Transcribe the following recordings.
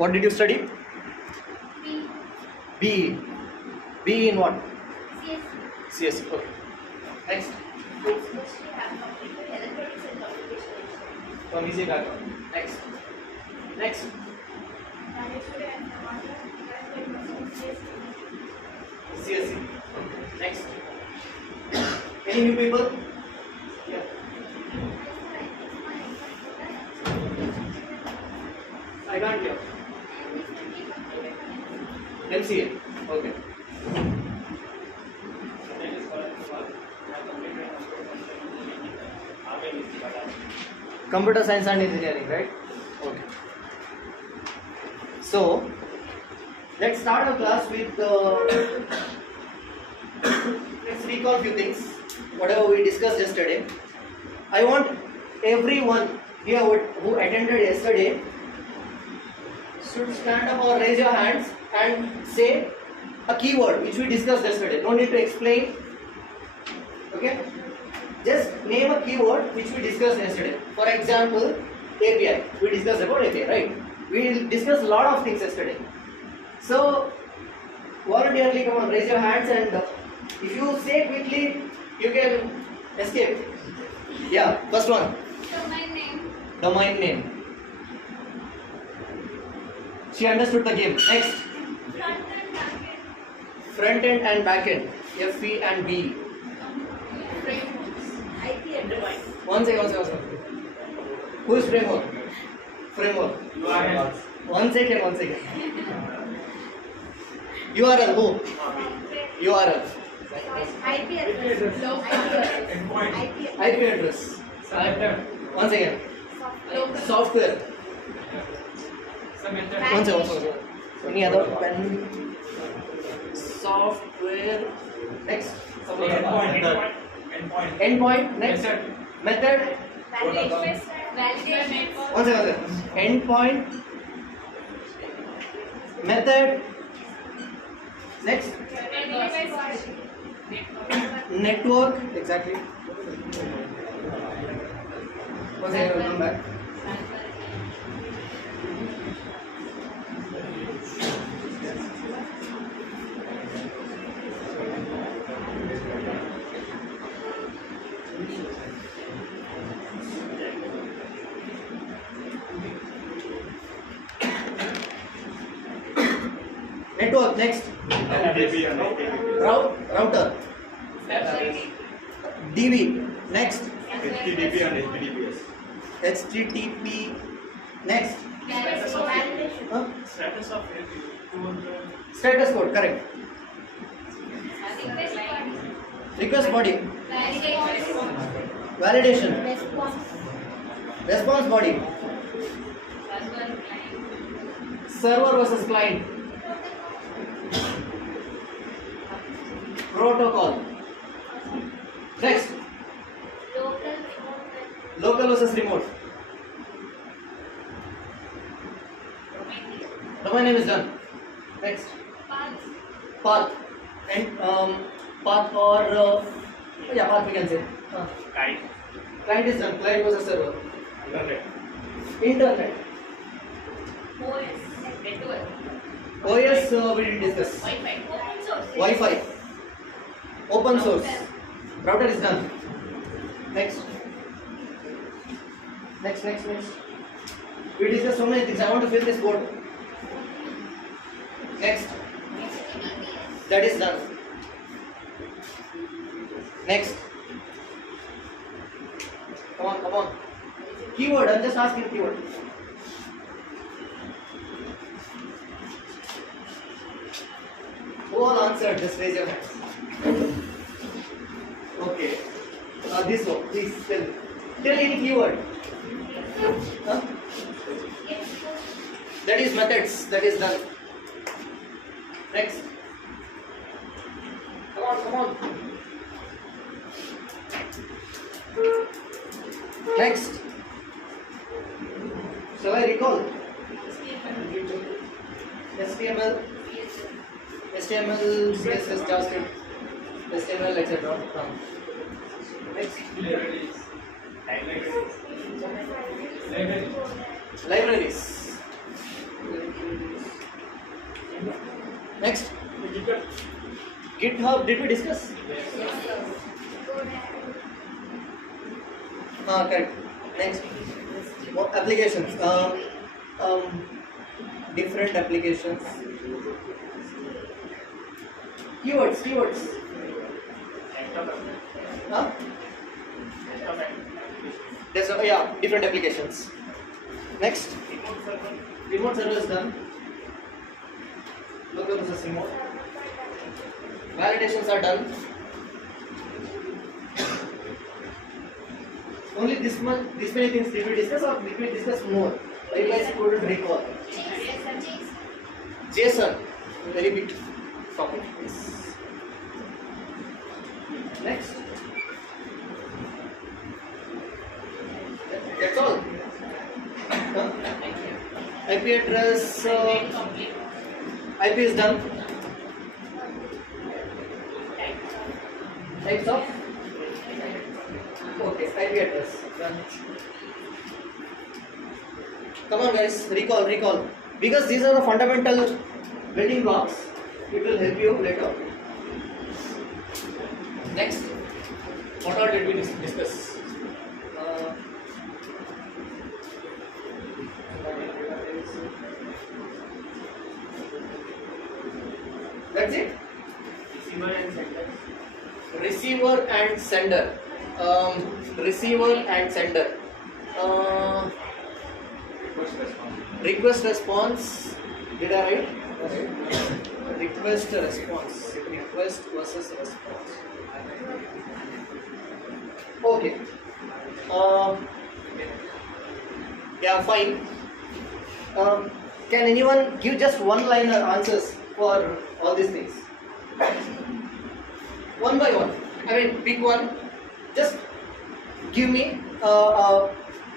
What did you study? B. B in what? CS. Okay. Next. From easy background. Next. CSC. Next. Any new people? Yeah. I can't hear. MCA. Okay. Computer science and engineering, right? Okay. So, let's start our class with let's recall a few things, whatever we discussed yesterday. I want everyone here who attended yesterday should stand up or raise your hands and say a keyword which we discussed yesterday. No need to explain. Okay? Just name a keyword which we discussed yesterday. For example, API. We discussed about API, right? We discussed a lot of things yesterday. So, voluntarily come on, raise your hands, and if you say quickly, you can escape. Yeah, first one. Domain name. She understood the game. Next. Front end and back end. FE and B. One second. Who is framework? URL. One second. URL. Who? URL. IP address. One second. Software. One second. Any other pen? Software. Next. Endpoint. Next. Method. Validation. One second. Endpoint. Method. Next. Network. Exactly. One second. We'll come back. Network. Next. Router. DB. Next. HTTP and HTTPS. HTTP. Next. Status code. Correct. Request body. Validation. Response body. Server versus client. Protocol. Next. Local versus remote. Domain name is done. Next. Path. And path or path we can say. Client is done. Client versus server. Internet. OS we didn't discuss. Wi-Fi. Open source. Router is done. Next. We discussed so many things. I want to fill this code. Next. That is done. Next. Come on. Keyword. I'm just asking keyword. Who all answered? Just raise your hands. Okay. This one. Please tell me. Tell any keyword. Huh? That is methods. That is done. Next. Come on. Next. Shall I recall? HTML, CSS, JavaScript, HTML, etc. Next. Libraries. Next, GitHub. Did we discuss? Correct. Next, what applications? Different applications. Keywords. Huh? Different applications. Next, remote server is done. Local process remote. Validations are done. Only this many things did we discuss, or did we discuss more? You guys couldn't recall. JSON, very big topic. Next. That's all. IP address. IP is done. Types of. Okay, IP address. Done. Come on, guys. Recall. Because these are the fundamental building blocks. It will help you later. Next. What all did we discuss? That's it. Receiver and sender. Request response. Did I write? Request response. Request versus response. Okay. Yeah, fine. Can anyone give just one-liner answers for all these things? One by one. I mean, pick one. Just give me a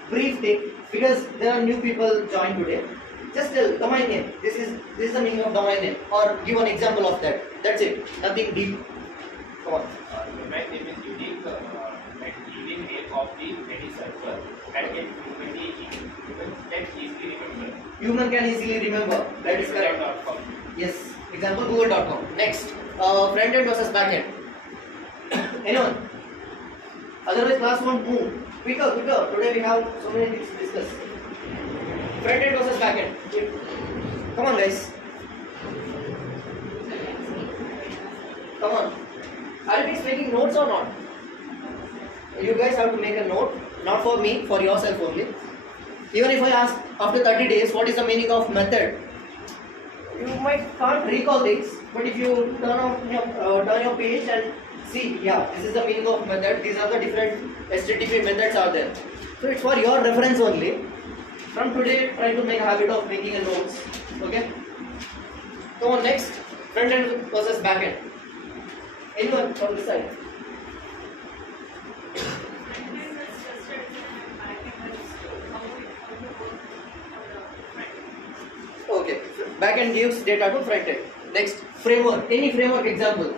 brief thing, because there are new people joined today. Just tell domain name. This is the meaning of domain name, or give an example of that. That's it. Nothing deep. Come on. Domain name is unique name of the any server that can easily remember. Human can easily remember. That is correct. Yes. Example Google.com. Next, front end versus back end. Anyone? Otherwise, class won't move. Quicker. Today we have so many things to discuss. Front end versus back end. Come on, guys. Come on. Are you making notes or not? You guys have to make a note. Not for me, for yourself only. Even if I ask after 30 days, what is the meaning of method? You can't recall things, but if you turn your page and see, yeah, this is the meaning of method. These are the different HTTP methods are there. So it's for your reference only. From today, try to make a habit of making a notes. Okay. Come on, next, front end versus back end. Anyone from this side? Okay. Back end gives data to front end. Next, framework. Any framework example?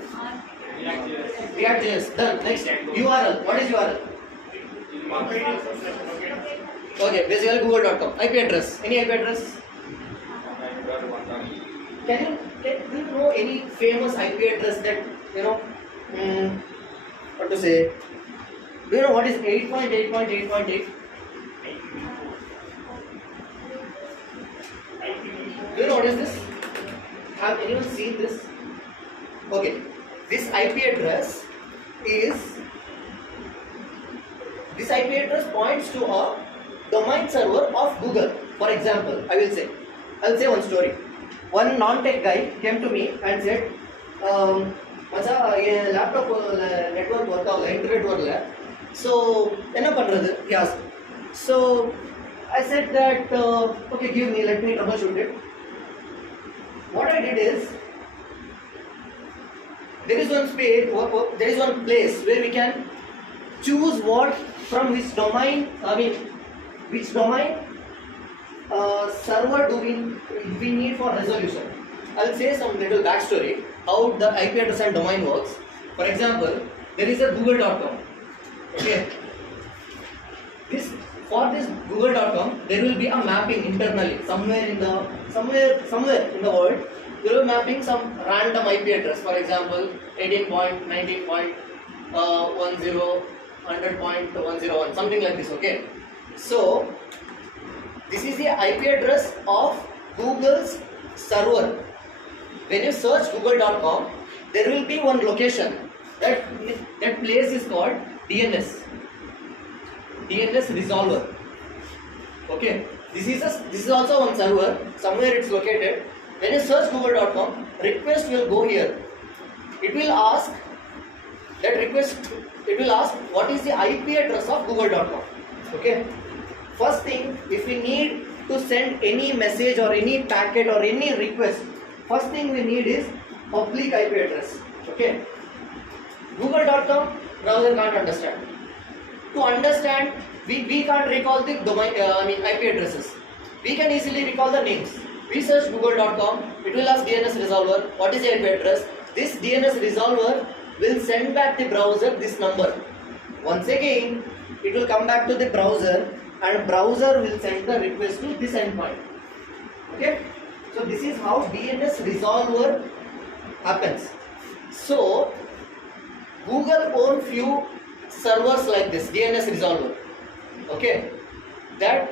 React.js. Done. Next, URL. What is URL? Okay, basically Google.com. IP address. Any IP address? Do you know any famous IP address that what to say? Do you know what is 8.8.8.8? Do you know what is this? Have anyone seen this? Okay, this IP address points to a domain server of Google. For example, I'll say one story. One non-tech guy came to me and said, laptop network work avula, internet varala. So, enna pandrathu? He asked. So, I said that, okay, give me, let me troubleshoot it. What I did is, there is one place where we can choose which domain server do we need for resolution. I'll say some little backstory how the IP address and domain works. For example, there is a Google.com. Okay. For this Google.com, there will be a mapping internally somewhere in the world. you will be mapping some random IP address. For example, 18.19.10, 100.101, something like this. Okay. So this is the IP address of Google's server. When you search google.com, there will be one location. That place is called DNS resolver. Okay, this is also one server. Somewhere it's located. When you search google.com, request will go here. It will ask what is the IP address of google.com. Okay. First thing, if we need to send any message or any packet or any request, first thing we need is public IP address. Okay. Google.com browser can't understand. To understand, we can't recall the domain, IP addresses. We can easily recall the names. We search google.com, it will ask DNS resolver, what is the IP address? This DNS resolver will send back the browser this number. Once again, it will come back to the browser and browser will send the request to this endpoint. Okay? So this is how DNS resolver happens. So Google owns few servers like this DNS resolver. Okay, that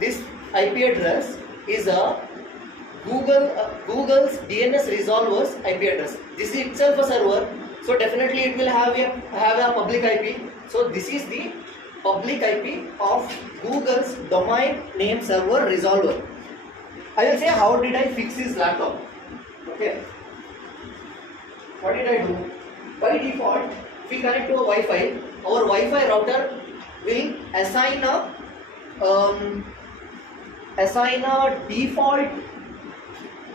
this IP address is a Google's DNS resolver's IP address. This is itself a server, so definitely it will have a public IP. So this is the public IP of Google's domain name server resolver. I will say how did I fix this laptop. Okay, what did I do? By default, if we connect to a Wi-Fi, our Wi-Fi router will assign a default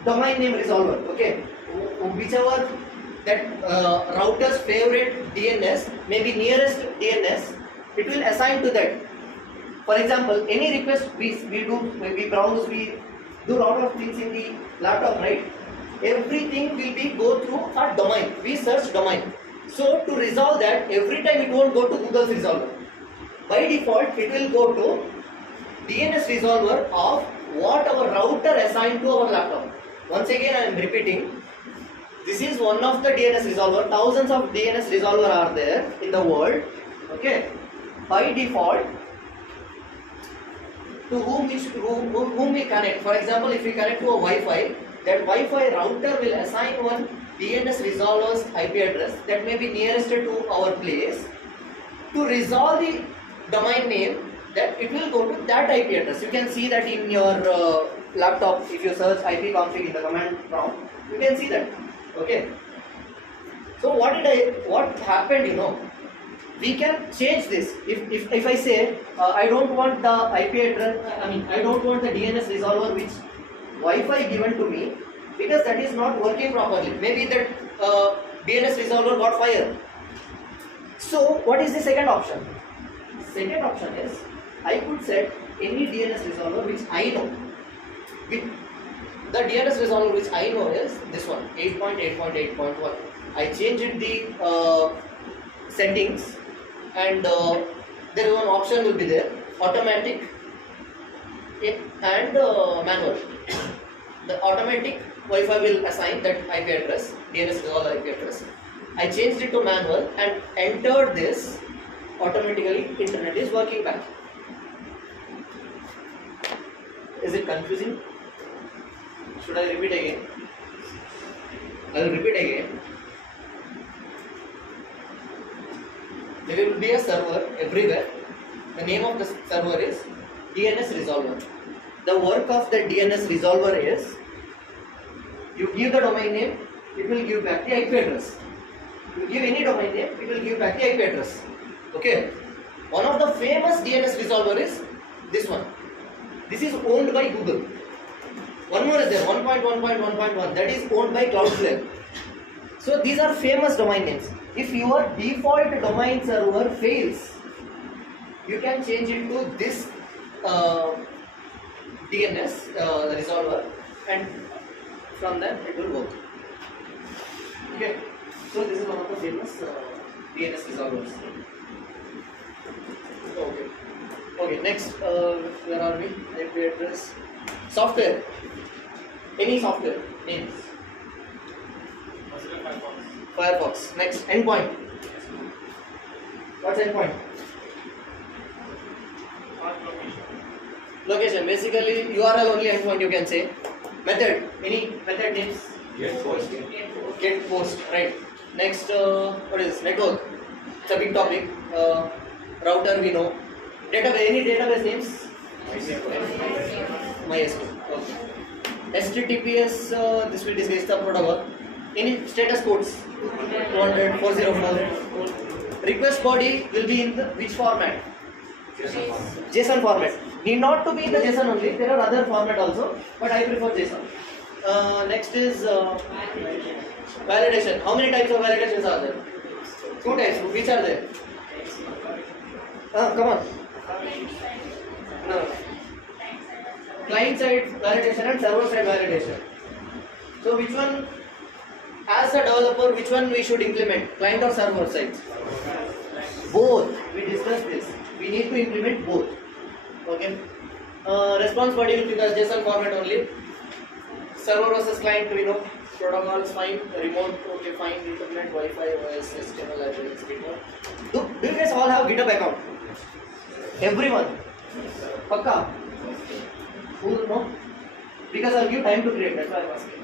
domain name resolver. Okay, whichever that router's favorite DNS, maybe nearest DNS, it will assign to that. For example, any request we browse, we do a lot of things in the laptop, right? Everything will be go through a domain. We search domain. So to resolve that, every time it won't go to Google's resolver. By default, it will go to DNS resolver of what our router assigned to our laptop. Once again, I am repeating. This is one of the DNS resolver. Thousands of DNS resolver are there in the world. Okay. By default, to whom we connect. For example, if we connect to a Wi-Fi, that Wi-Fi router will assign one DNS resolver's IP address that may be nearest to our place. To resolve the domain name, that it will go to that IP address. You can see that in your laptop. If you search ipconfig in the command prompt, you can see that. Okay. So what happened? You know, we can change this. If I say I don't want the IP address, I don't want the DNS resolver which Wi-Fi given to me, because that is not working properly. Maybe that DNS resolver got fired. So what is the second option? Second option is I could set any DNS resolver which I know. The DNS resolver which I know is this one, 8.8.8.1. I changed the settings, and there is one option will be there, automatic and manual. The automatic Wi-Fi will assign that IP address, DNS resolver IP address. I changed it to manual and entered this. Automatically, internet is working back. Is it confusing? Should I repeat again? I will repeat again. There will be a server everywhere. The name of the server is DNS resolver. The work of the DNS resolver is, you give the domain name, it will give back the IP address. You give any domain name, it will give back the IP address. Okay. One of the famous DNS resolver is this one. This is owned by Google. One more is there, 1.1.1.1, that is owned by Cloudflare. So these are famous domain names. If your default domain server fails, you can change it to this DNS resolver, and from that it will work. Okay. So this is one of the famous DNS resolvers. Okay. Next, where are we? IP address. Software. Any software names. Firefox. Next, endpoint. What's endpoint? Location. Basically, URL only endpoint you can say. Method. Any method names? Get post. Get post. Right. Next, what is network? It's a big topic. Router we know. Database. Any database names? MySQL. Okay. HTTPS. This will discuss the protocol. Any status codes? 200, 404. Request body will be in the which format? JSON format. Need not to be in the JSON only. There are other format also, but I prefer JSON. Next is validation. How many types of validations are there? 2 types. Which are there? Come on. No. Client side validation and server side validation. So which one, as a developer, which one we should implement? Client or server side? Both. We discussed this. We need to implement both. Okay. Response body will be the JSON format only. Server versus client, we know. Protocols fine. Remote, okay, fine. Internet, Wi-Fi, OS, HTML, libraries, GitHub. Do you guys all have GitHub account? Everyone. Pakka. Who no? Because I'll give time to create. That's why I'm asking.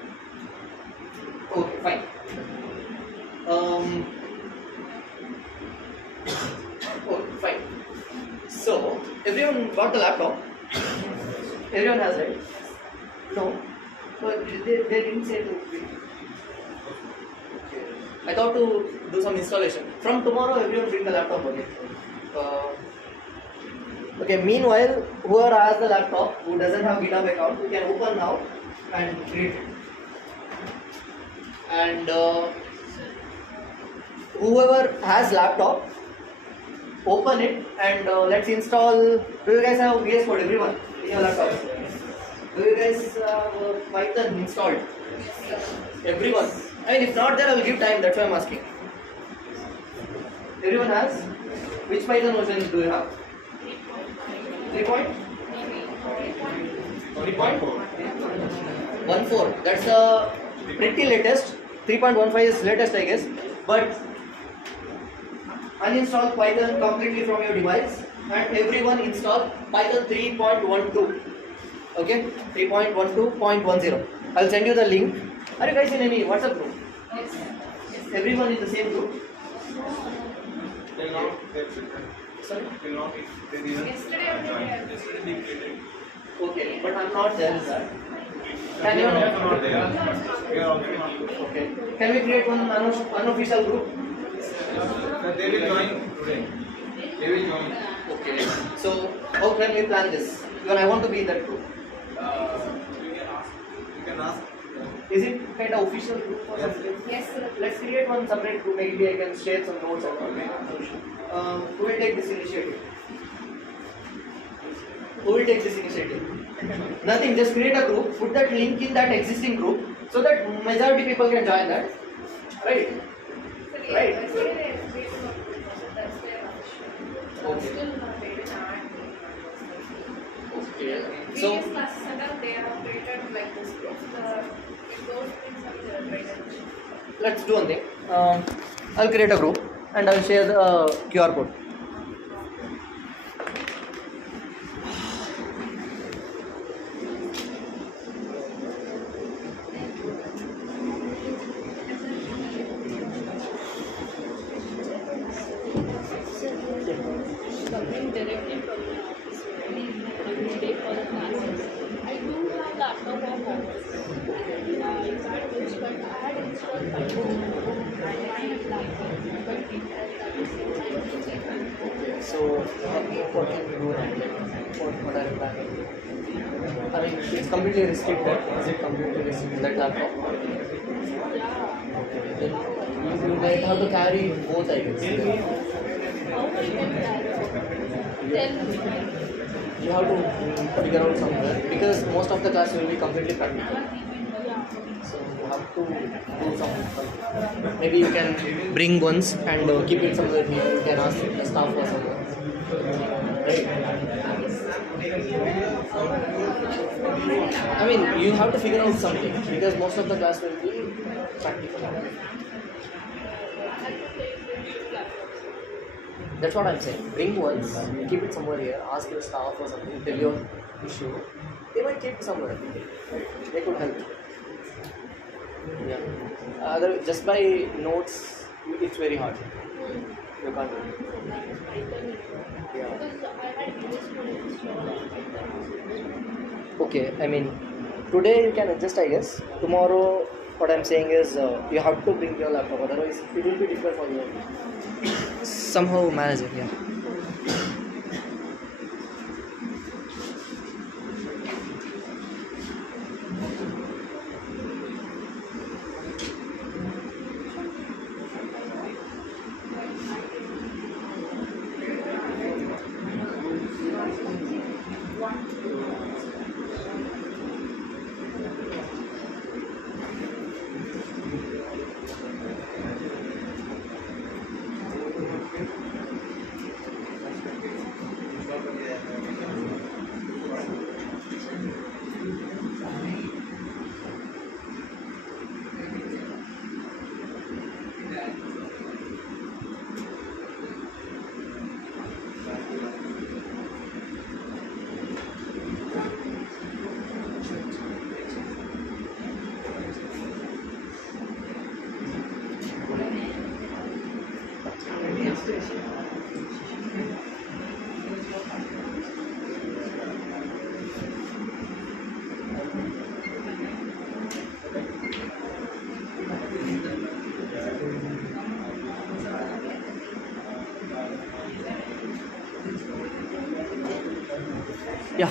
Okay, fine. Okay, fine. So, everyone got the laptop? Everyone has it? No? But they didn't say to be. I thought to do some installation. From tomorrow, everyone bring the laptop again. Okay, meanwhile, whoever has the laptop, who doesn't have GitHub account, you can open now and create it. And whoever has laptop, open it and let's install. Do you guys have VS Code, everyone, in your laptop? Do you guys have Python installed? Everyone. I mean, if not there, I will give time. That's why I'm asking. Everyone has? Which Python version do you have? 3.14. That's the pretty latest. 3.15 is latest, I guess. But uninstall Python completely from your device and everyone install Python 3.12. Okay, 3.12.10. I'll send you the link. Are you guys in any WhatsApp group? Yes. Everyone in the same group? Till now, Sorry? till now, they didn't join. Yesterday they created. Okay, but I'm not there in that. Can We you? are also not there. We are already not there. Okay. Can we create one unofficial group? They will join today. They will join. Okay. So how can we plan this? Even I want to be in that group. You can ask. Is it kind of official group or something? Yes, sir. Let's create one separate group. Maybe I can share some notes and all. Who will take this initiative? Who will take this initiative? Nothing. Just create a group. Put that link in that existing group so that majority people can join that. Right? Right. That's their Okay. still not paid in art. Okay. Previous So classes center, they have created like this group. If those things are created. let's do one thing. I'll create a group and I'll share the QR code. Coming directly from the office every day for the classes. I do have laptop at home. I can't use, but I had installed Python and my laptop, but it has Okay, so what can we do now? What are you planning? I mean, it's completely restricted. Is it completely restricted, that laptop? yeah. Okay, then you might have to carry both, I guess. How I can carry? Tell me. You have to figure out somewhere because most of the class will be completely practical. Yeah. So you have to do some. Maybe you can bring once and keep it somewhere here. You can ask the staff or someone. Right? I mean, you have to figure out something because most of the class will be practical. had to take the new laptops. That's what I'm saying. Bring once, keep it somewhere here, ask your staff or something, tell your issue. They might keep it somewhere. They could help. Yeah. Just by notes, it's very hard. You can't do it. That is Python issue. Yeah. Because I had used to install and Python. Okay, I mean, today you can adjust, I guess. Tomorrow, what I'm saying is, you have to bring your laptop, otherwise it will be difficult for you. Somehow manage it, yeah. Yeah.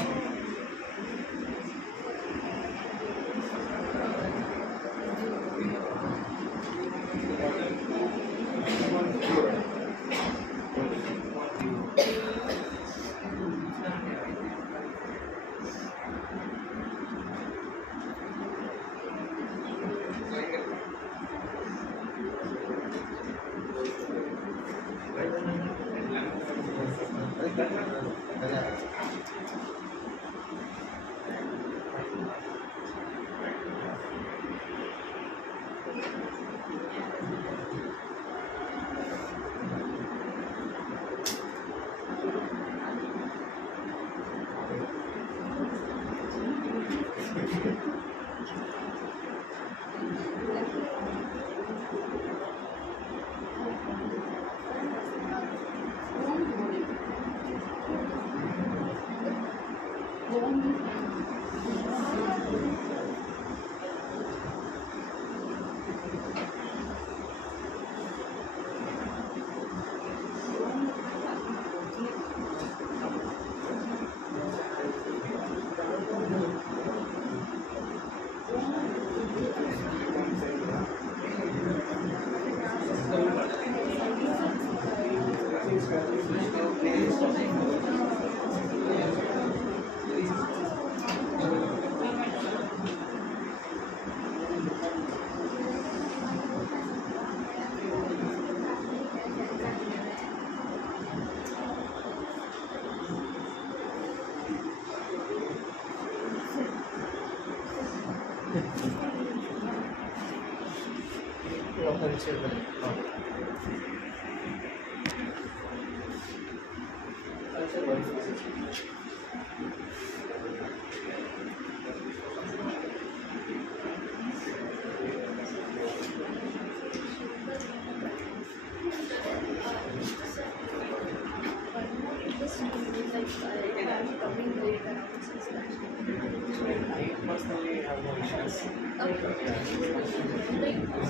I personally have no issues.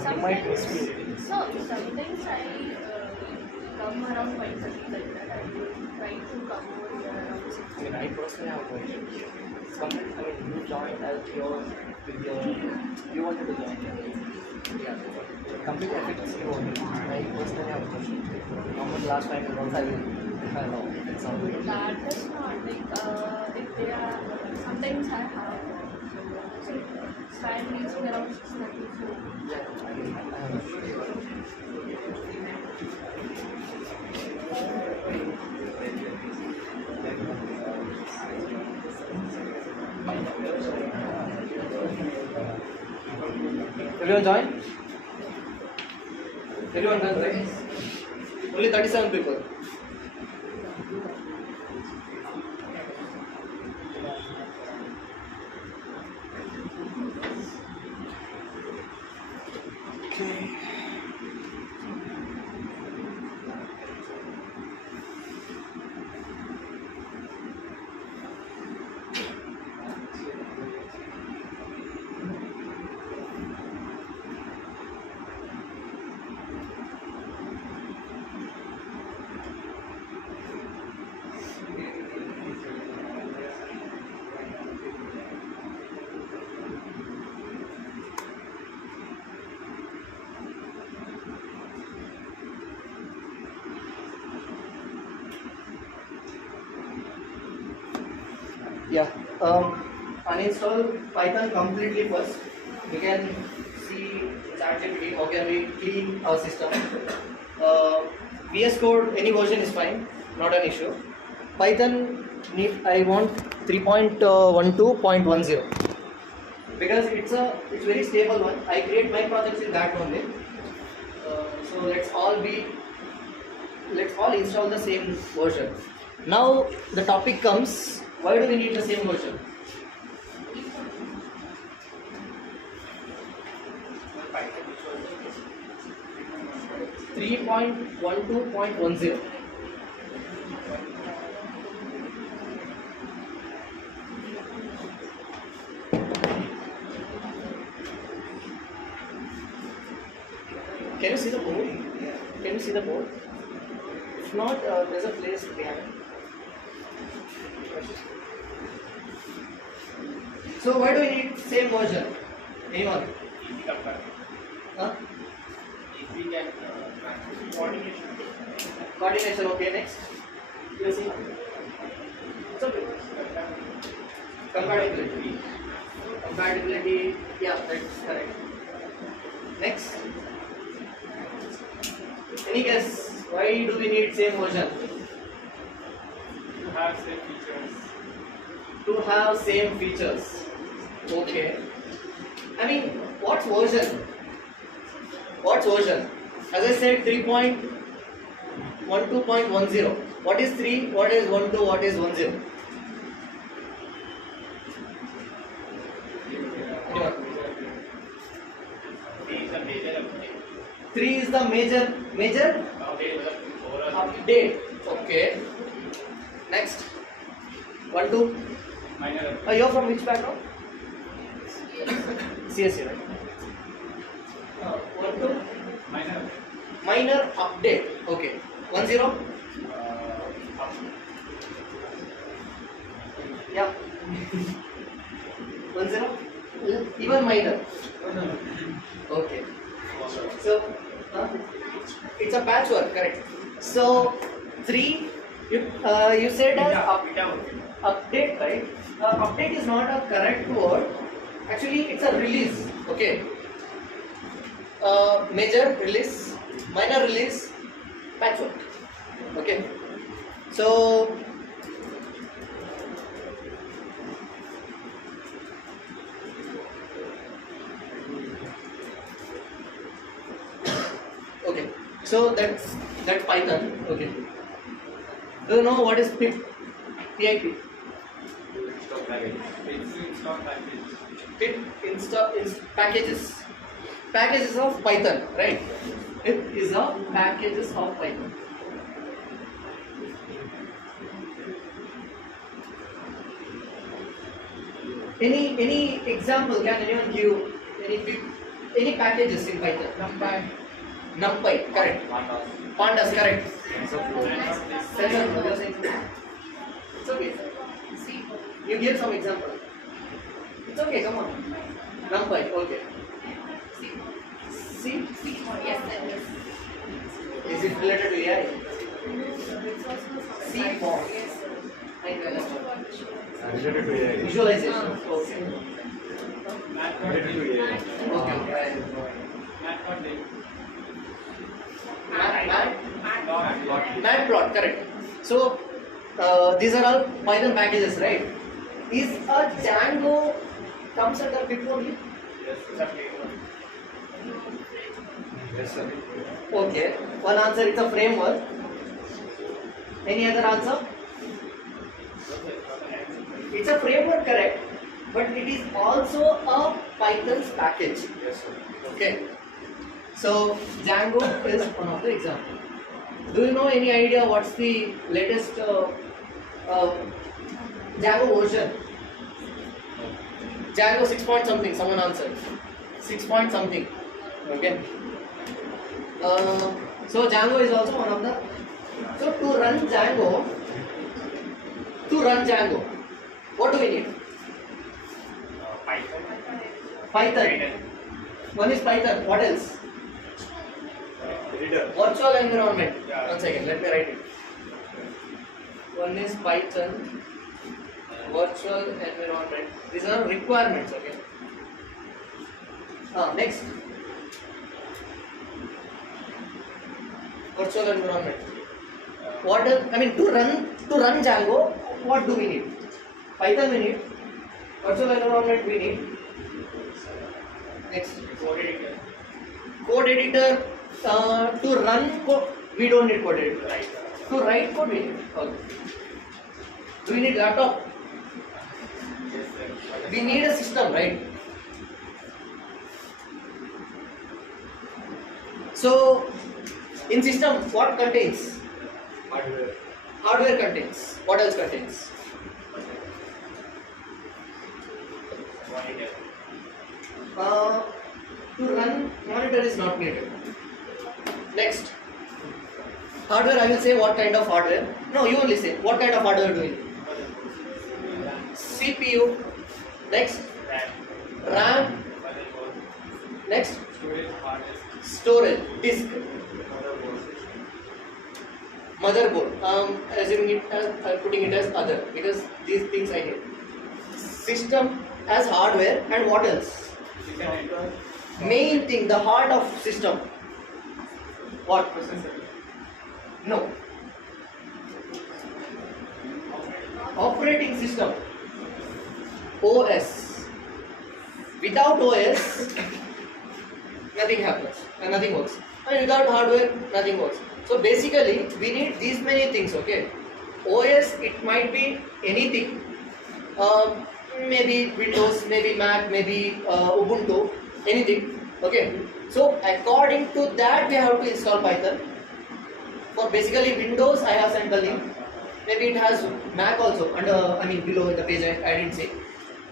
Sometimes, no, sometimes I come around 5:30 like that. I will try to come over here around 6. I mean, I personally have no issues. Sometimes, I mean, you joined as your, with your, you wanted to join. Yeah. Complete affects you only. I personally have a question. Normally last time and also I will, if I know, it's not good. That is not like if they are, sometimes I have time reaching around 6:30. So Yeah, I have a question. Everyone join? Everyone done, right? Only 37 people. Okay. Yeah, uninstall Python completely first. We can see ChatGPT, how can we clean our system. VS Code, any version is fine, not an issue. Python, I want 3.12.10 because it's very stable one. I create my projects in that only. So let's all install the same version. Now the topic comes. Why do we need the same version? Python, which was 3.12.10. Can you see the board? Can you see the board? If not, there's a place behind. So why do we need same version? Anyone? easy compare. Huh? If we can coordination. Coordination, okay, next. You see? It's okay. Compatibility. Compatibility, yeah, that's correct. Next. Any guess? Why do we need same version? To have same features. To have same features. Okay. I mean, what's version? What's version? As I said, 3.12.10. What is 3? What is 12? What is 10? Anyone? 3 is the major update. 3 is the major Update was overall update. Okay. Next. 12. minor update. You're from which background? CSE, right? 12. Minor update. Minor update. Okay. 10. Up. Yeah. 10. Even minor. Okay. So, it's a patchwork, correct? So, 3. You said as update, right? Update is not a correct word. Actually, it's a release. Okay. Major release, minor release, patchwork. Okay. So, okay. So that's Python. Okay. Do you know what is PIP? PIP. It's install package. PIP is packages. Packages of Python, right? PIP is a packages of Python. Any example? Can anyone give any packages in Python? NumPy, correct. Pandas, correct. TensorFlow, it's okay. You give some example. It's okay, come on. NumPy, okay. C? Yes. Is it related to AI? C form. Related to AI. Visualization. Okay. Related to AI. Okay. Matplot, correct. So these are all Python packages, right? Is a Django comes under PIP only? Yes, it's a plain one. Yes, sir. Okay. One answer, it's a framework. Any other answer? It's a framework, correct? But it is also a Python's package. Yes, sir. Okay. So Django is one of the examples. Do you know any idea what's the latest Django version? Django 6 point something. Someone answered. 6 point something. Okay. So Django is also one of the. So to run Django, what do we need? Python. One is Python. What else? Reader. Virtual environment. Yeah. One second, let me write it. One is Python, virtual environment. These are requirements, okay? Next. Virtual environment. What does, I mean, to run Django, what do we need? Python we need. Virtual environment we need. Next. Code editor. To run code, we don't need code editor. To write code, we need. Okay. Do we need laptop? We need a system, right? So, in system, what contains? Hardware. Hardware contains. What else contains? To run monitor is not needed. Next. Hardware, I will say what kind of hardware. No, you only say what kind of hardware do we need. CPU. Next. RAM. Next. Storage. Disk. Motherboard. Assuming it as putting it as other, because these things I need. System as hardware, and what else? Main thing, the heart of system. What? No. Operating system. OS. Without OS, nothing happens and nothing works. And without hardware, nothing works. So basically, we need these many things, okay? OS, it might be anything. Maybe Windows, maybe Mac, maybe Ubuntu, anything. Okay. So according to that, we have to install Python. For basically Windows, I have sent the link. Maybe it has Mac also. Under, I mean below in the page, I didn't say.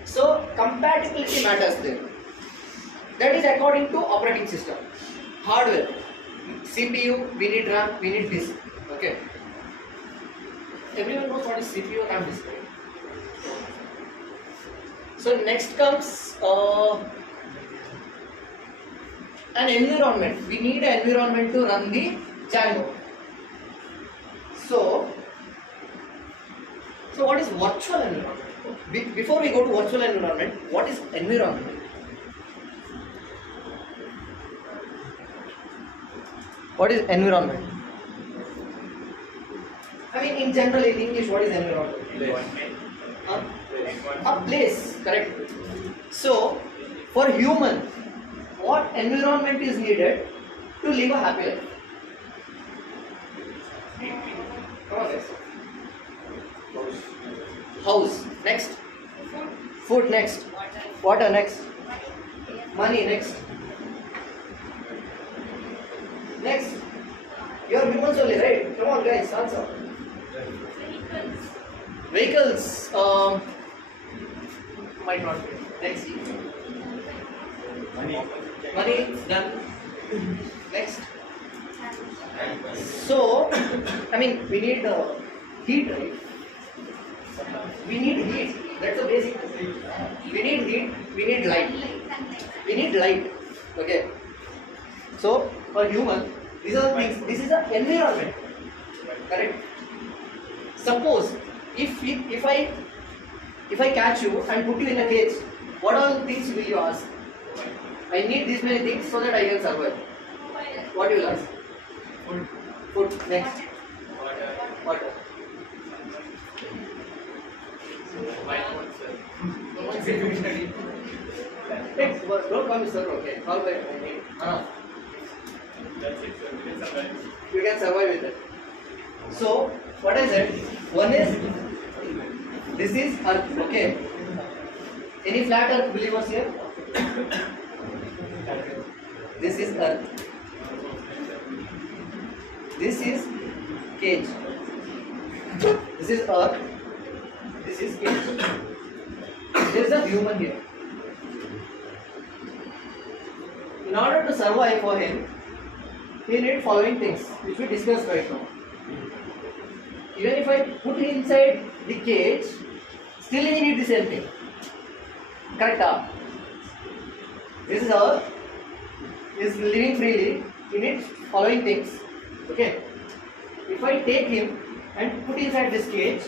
So compatibility matters there. That is according to operating system. Hardware, CPU, we need RAM, we need disk. Okay. Everyone knows what is CPU, RAM, disk. Right? So next comes an environment. We need an environment to run the Django. So what is virtual environment? Before we go to virtual environment, what is environment? What is environment? I mean, in general, in English, what is environment? A place, correct. So, for human, what environment is needed to live a happy life? Come on, guys. House. Next. Food. Next. Water. Next. Money. Next. Next. You are humans only, right? Come on, guys, answer. Vehicles. Might not be. Next. Money. Done. Next. So, I mean, we need heat, right? We need heat. That's the basic. We need heat. We need light. We need light. Okay. So, for human, these are the things. This is the environment. Correct. Suppose if I catch you and put you in a cage, what all things will you ask? I need these many things so that I can survive. What you will ask? Food. Next. Water. Next. Don't call me sir. Okay. Call by name. That's it, sir. We can survive. You can survive with it. So, what I said, one is, this is earth, okay. Any flat earth believers here? This is earth. This is cage. This is earth. This is cage. There is a human here. In order to survive for him, he needs following things which we discussed right now. Even if I put him inside the cage, still he needs the same thing. Correct? This is earth. He is living freely. He needs following things. Okay. If I take him and put inside this cage,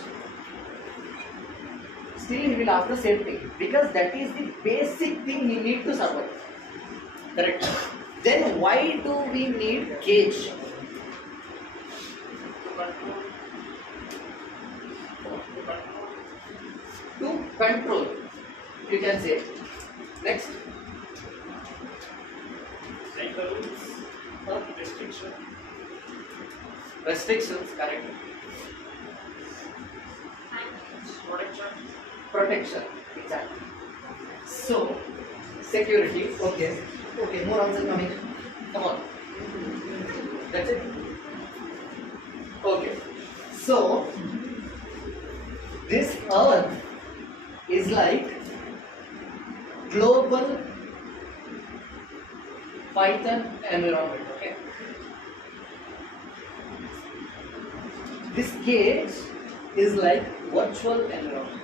still he will ask the same thing, because that is the basic thing he needs to survive. Correct? Then why do we need cage? To control, you can say. Next. Like the rules, restriction. Restrictions, correct. Protection. Protection, exactly. So, security, okay. Okay, more answer coming. Come on. That's it. Okay. So, this earth is like global Python environment, okay. This cage is like virtual environment.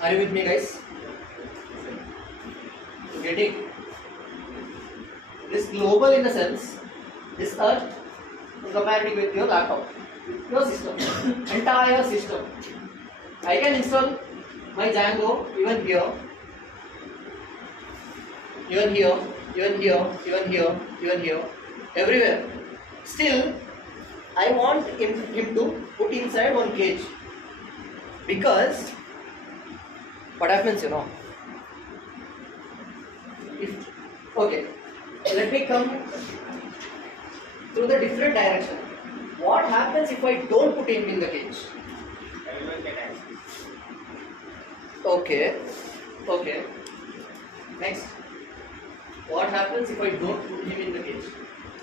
Are you with me, guys? Getting this global in the sense, this earth comparative with your laptop, your system, entire system. I can install my Django even here, even here, even here, even here, even here, everywhere. Still, I want him to put inside one cage, because what happens, you know? If, okay, let me come through the different direction. What happens if I don't put him in the cage? Everyone can access. Okay, okay. Next, what happens if I don't put him in the cage?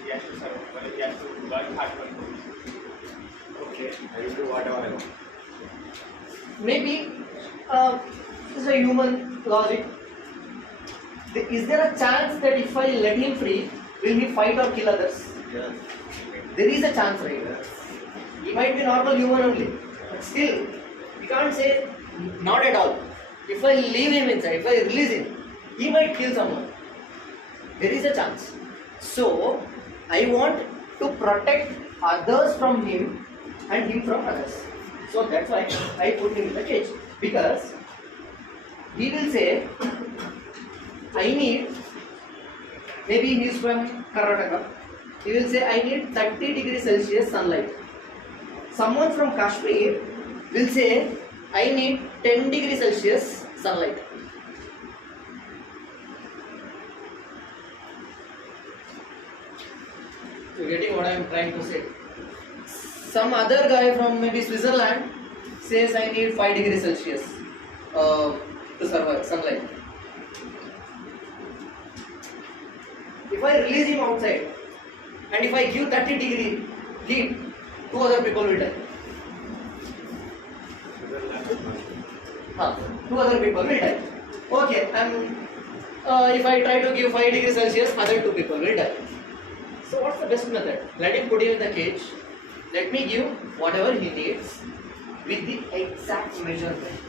He has to survive. But he has to learn hard control. Okay. I will do whatever I want. Maybe this is a human logic. Is there a chance that if I let him free, will he fight or kill others? Yes. There is a chance, right? He might be normal human only, but still, we can't say not at all. If I leave him inside, if I release him, he might kill someone. There is a chance. So, I want to protect others from him and him from others. So that's why I put him in the cage. Because he will say, I need, maybe he is from Karnataka, he will say, I need 30 degrees Celsius sunlight. Someone from Kashmir will say, I need 10 degrees Celsius sunlight. You're getting what I am trying to say. Some other guy from maybe Switzerland says, I need 5 degrees Celsius to survive sunlight. If I release him outside and if I give 30 degree heat, 2 other people will die. 2 other people will die. Okay, and if I try to give 5 degrees Celsius, other 2 people will die. So what's the best method? Let him put him in the cage. Let me give whatever he needs with the exact measurement.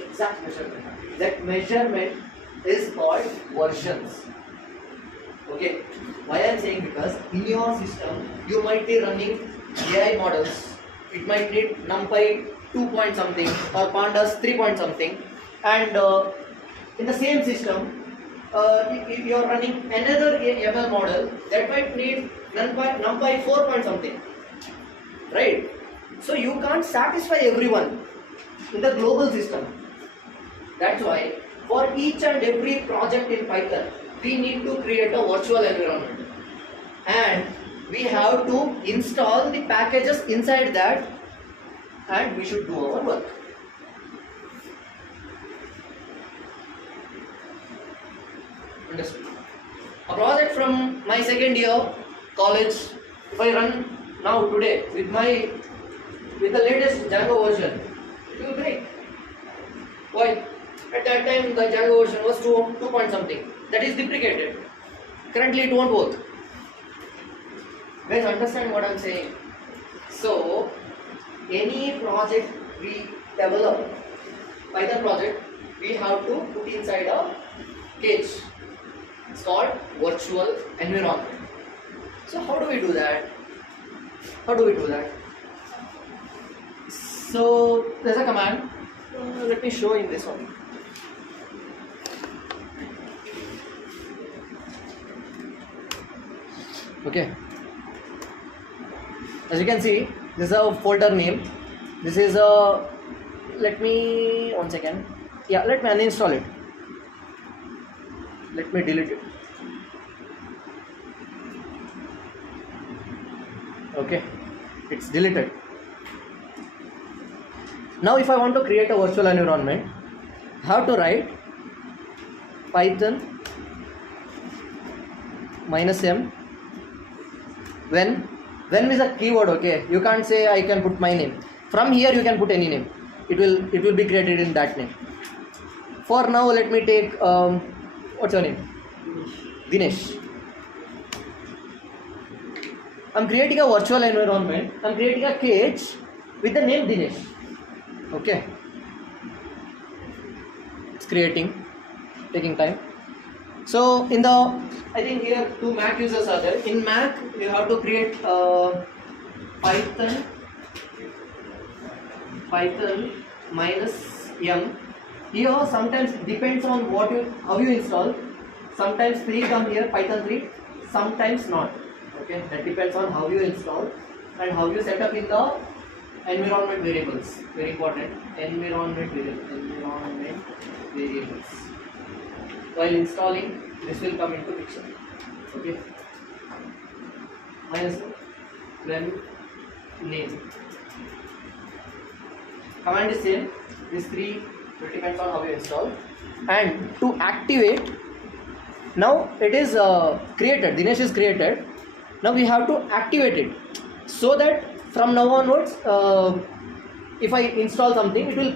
Exact measurement. That measurement is called versions. Okay. Why I am saying, because in your system you might be running AI models. It might need NumPy 2 point something or Pandas 3 point something, and in the same system if you are running another ML model that might need NumPy 4 point something, right? So you can't satisfy everyone in the global system. That's why for each and every project in Python, we need to create a virtual environment. And we have to install the packages inside that, and we should do our work. Understood? A project from my second year college, if I run now today with the latest Django version, it will break. Why? At that time the Django version was 2 point something. That is deprecated. Currently it won't work. Guys, understand what I am saying? So, any project we develop, Python project, we have to put inside a cage. It's called virtual environment. So, how do we do that? So, there's a command. Let me show in this one. Okay. As you can see, this is a folder name. This is a, let me uninstall it. Let me delete it. Okay, it's deleted. Now if I want to create a virtual environment, I have to write Python -m when is a keyword. Okay, you can't say I can put my name. From here you can put any name. It will be created in that name. For now, let me take what's your name? Dinesh. I'm creating a virtual environment. I'm creating a cage with the name Dinesh. Okay. It's taking time. So I think here 2 Mac users are there. In Mac, you have to create Python -m. Here sometimes it depends on how you install. Sometimes 3 come here, Python 3, sometimes not. Okay, that depends on how you install and how you set up in the environment variables. Very important. Environment variables. While installing, this will come into picture. Okay. -m name. Command is same. This 3, it depends on how you install. And to activate, now it is created. Dinesh is created. Now we have to activate it, so that from now onwards, if I install something, it will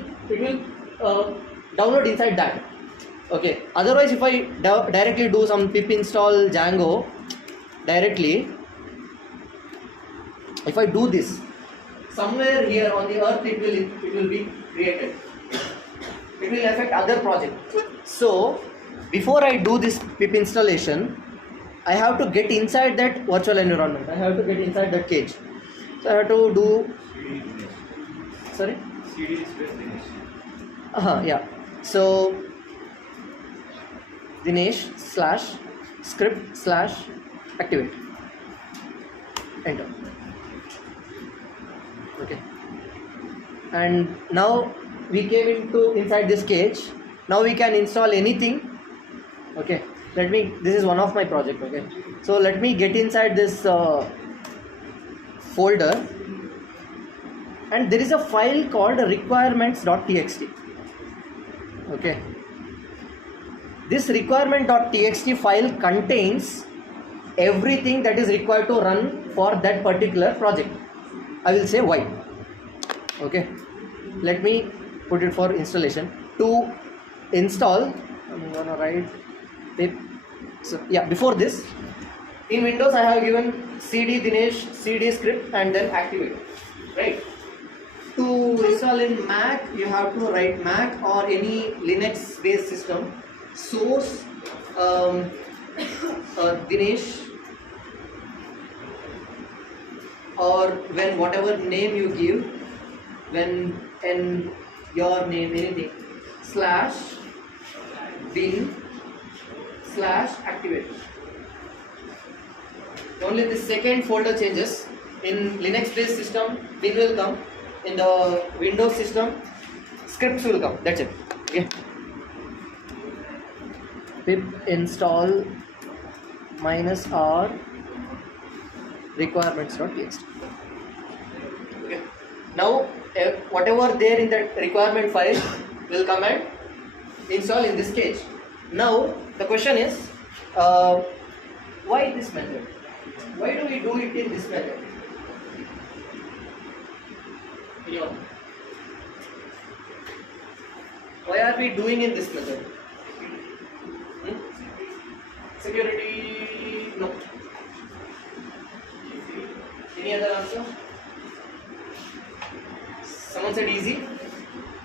download inside that. Okay. Otherwise, if I directly do some pip install Django directly, if I do this, somewhere here on the earth it will be created. It will affect other project. So before I do this pip installation, I have to get inside that virtual environment. I have to get inside that cage. So I have to do CD space Dinesh. Yeah. So Dinesh /script/activate. Enter. Okay. And now we came inside this cage. Now we can install anything. Okay. This is one of my project. Okay. So let me get inside this folder, and there is a file called requirements.txt. Okay. This requirement.txt file contains everything that is required to run for that particular project. I will say why. Okay. Let me put it for installation. To install, I'm gonna write pip. So yeah, before this, in Windows I have given cd Dinesh cd script and then activate. Right. To install in Mac, you have to write Mac or any Linux based system. Source Dinesh, or when whatever name you give, and your name, anything, /bin/activate. Only the second folder changes. In Linux based system, bin will come, in the Windows system, scripts will come. That's it. Okay. Pip install -r requirements.txt. Okay. Now whatever there in that requirement file will come and install in this case. Now the question is, why this method? Why do we do it in this method? Anyone? Why are we doing in this method? Security? No. Any other answer? Someone said easy.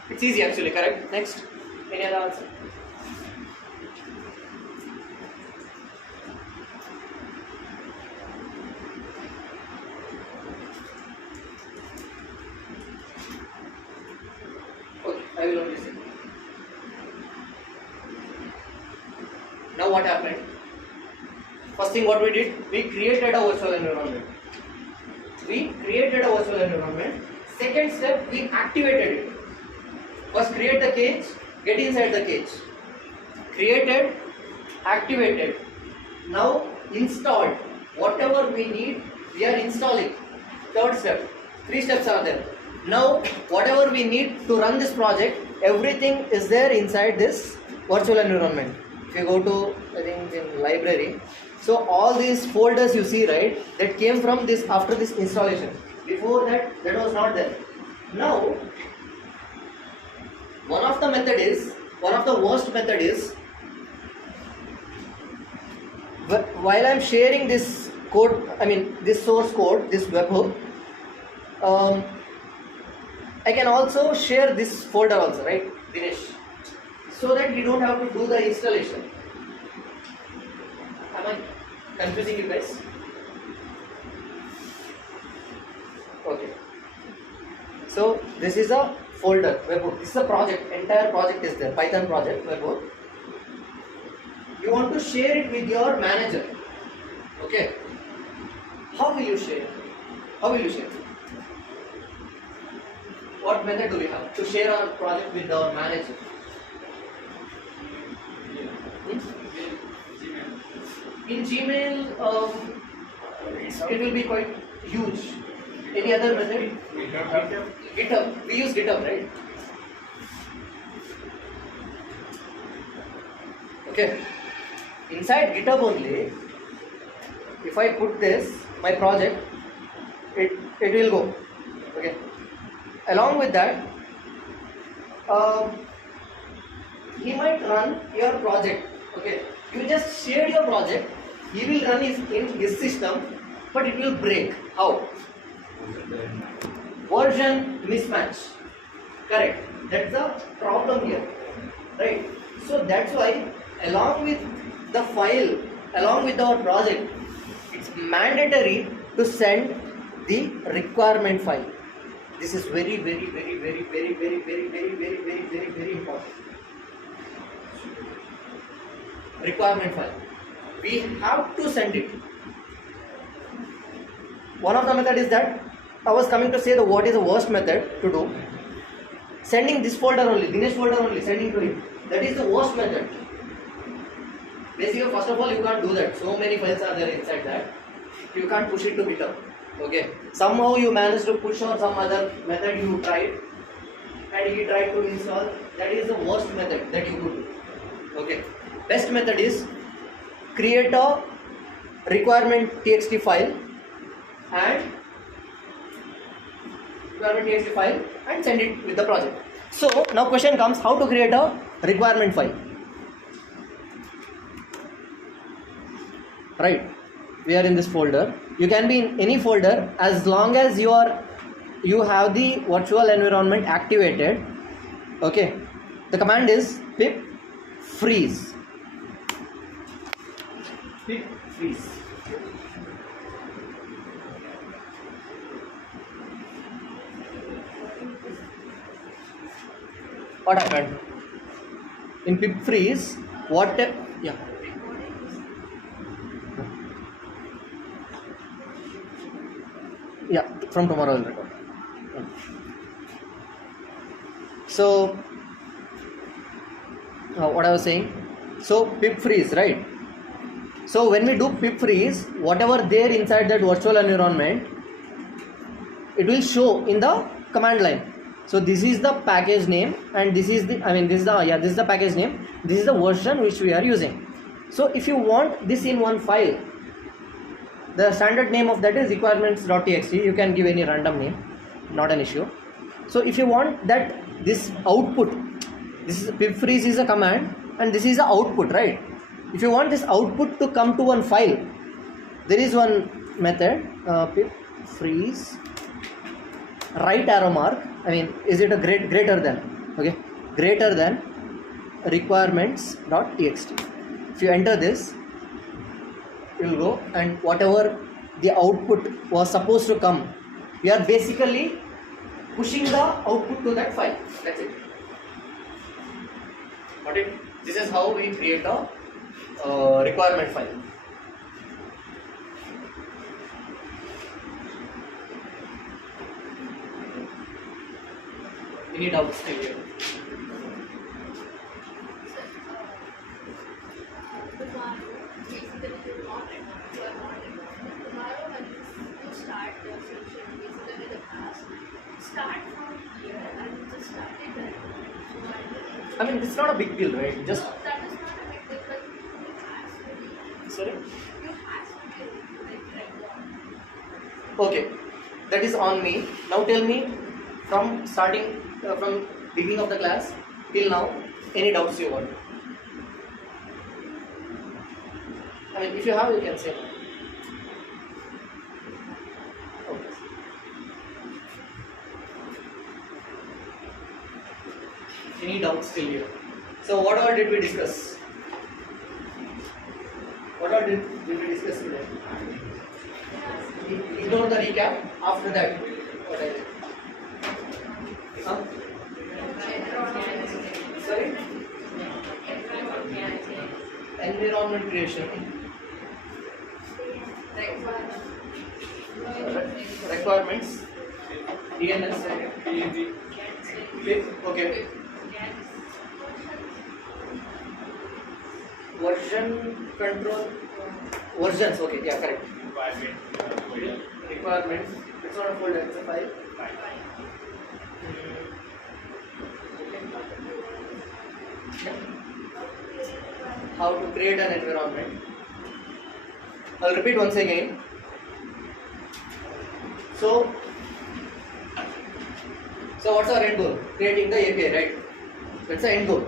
It's easy actually, correct? Next. Any other answer? Okay, I will only say. Now what happened? First thing what we did, we created a virtual environment. Second step, we activated it. First create the cage, get inside the cage. Created, activated. Now installed. Whatever we need, we are installing. Third step. 3 steps are there. Now whatever we need to run this project, everything is there inside this virtual environment. If you go to, I think, in library, so all these folders you see, right, that came from this after this installation. Before that was not there. Now one of the worst method is, while I am sharing this code, this source code, this webhook, I can also share this folder also, right, Dinesh? So that you don't have to do the installation. Am I confusing you guys? Okay. So this is a folder, webhook. This is a project. Entire project is there. Python project, webhook. You want to share it with your manager. Okay. How will you share? What method do we have to share our project with our manager? In Gmail, it will be quite huge. Any other method? GitHub. We use GitHub, right? Okay. Inside GitHub only, if I put this, my project, it will go. Okay. Along with that, he might run your project. Okay. You just shared your project, he will run in his system, but it will break. How? Version mismatch. Correct. That's the problem here. Right. So that's why along with the file, along with our project, it's mandatory to send the requirement file. This is very important. Requirement file. We have to send it. One of the method is that I was coming to say what is the worst method to do. Sending this folder only, Dinesh folder only, sending to him. That is the worst method. Basically, first of all, you can't do that. So many files are there inside that. You can't push it to GitHub. Okay. Somehow you managed to push or some other method you tried, and he tried to install. That is the worst method that you could do. Okay. Best method is create a requirement txt file and send it with the project. So now question comes, how to create a requirement file? Right, we are in this folder. You can be in any folder as long as you have the virtual environment activated. Okay, the command is pip freeze. Pip freeze. What happened? In pip freeze, from tomorrow I'll record. So what I was saying, so pip freeze, right? So when we do pip freeze, whatever there inside that virtual environment, it will show in the command line. So this is the package name, and this is the this is the package name. This is the version which we are using. So if you want this in one file, the standard name of that is requirements.txt. You can give any random name, not an issue. So if you want that this output, this is pip freeze is a command, and this is the output, right? If you want this output to come to one file, there is one method, pip freeze right arrow mark. Is it a greater than? Okay, greater than requirements.txt. If you enter this, it will go, and whatever the output was supposed to come, we are basically pushing the output to that file. That's it. Got it? This is how we create a requirement file. Any doubts still here? It's not a big deal, right? Just That is not a big deal, but you has to be. sorry. You has to be like that. Okay, that is on me. Now tell me, from starting from beginning of the class till now, any doubts you want? If you have, you can say. Okay. Any doubts still here? So what all did we discuss? What all did we discuss today? Ignore the recap. After that, what I did? Huh? Sorry? Environment creation. Requirements. DNS. Okay. Version control. Versions. Okay. Yeah. Correct. Requirements. It's not a folder. It's a file. How to create an environment. I'll repeat once again. So what's our end goal? Creating the API, right? That's the end goal.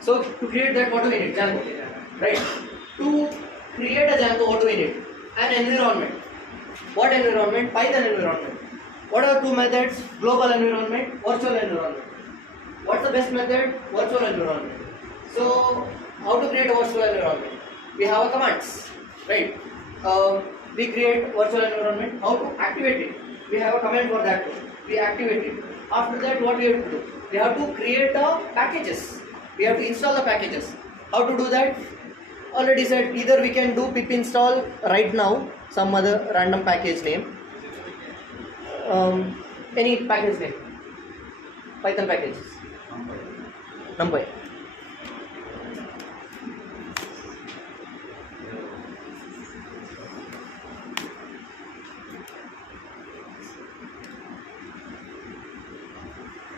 So to create that, what do we need? Django, right? To create a Django, what do we need? An environment. What environment? Python environment. What are two methods? Global environment, virtual environment. What's the best method? Virtual environment. So how to create a virtual environment? We have a commands, right? We create virtual environment. How to activate it? We have a command for that. We activate it. After that, what we have to do? We have to create packages. We have to install the packages. How to do that? Already said, either we can do pip install right now, some other random package name, any package name, Python packages, NumPy.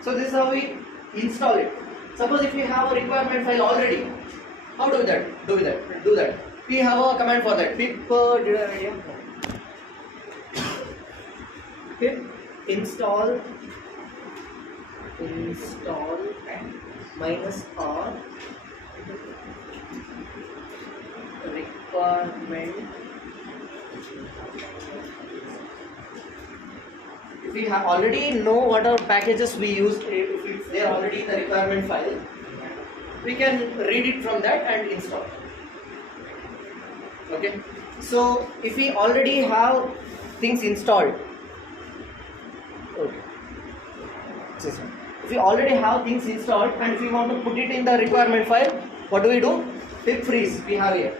So this is how we install it. Suppose if we have a requirement file already, how do that? Do that. We have a command for that. Pip install -r requirement. If we have already know what our packages we use, if they are already in the requirement file, we can read it from that and install. Okay. So if we already have things installed, okay. If we already have things installed and if we want to put it in the requirement file, what do? Pip freeze we have here.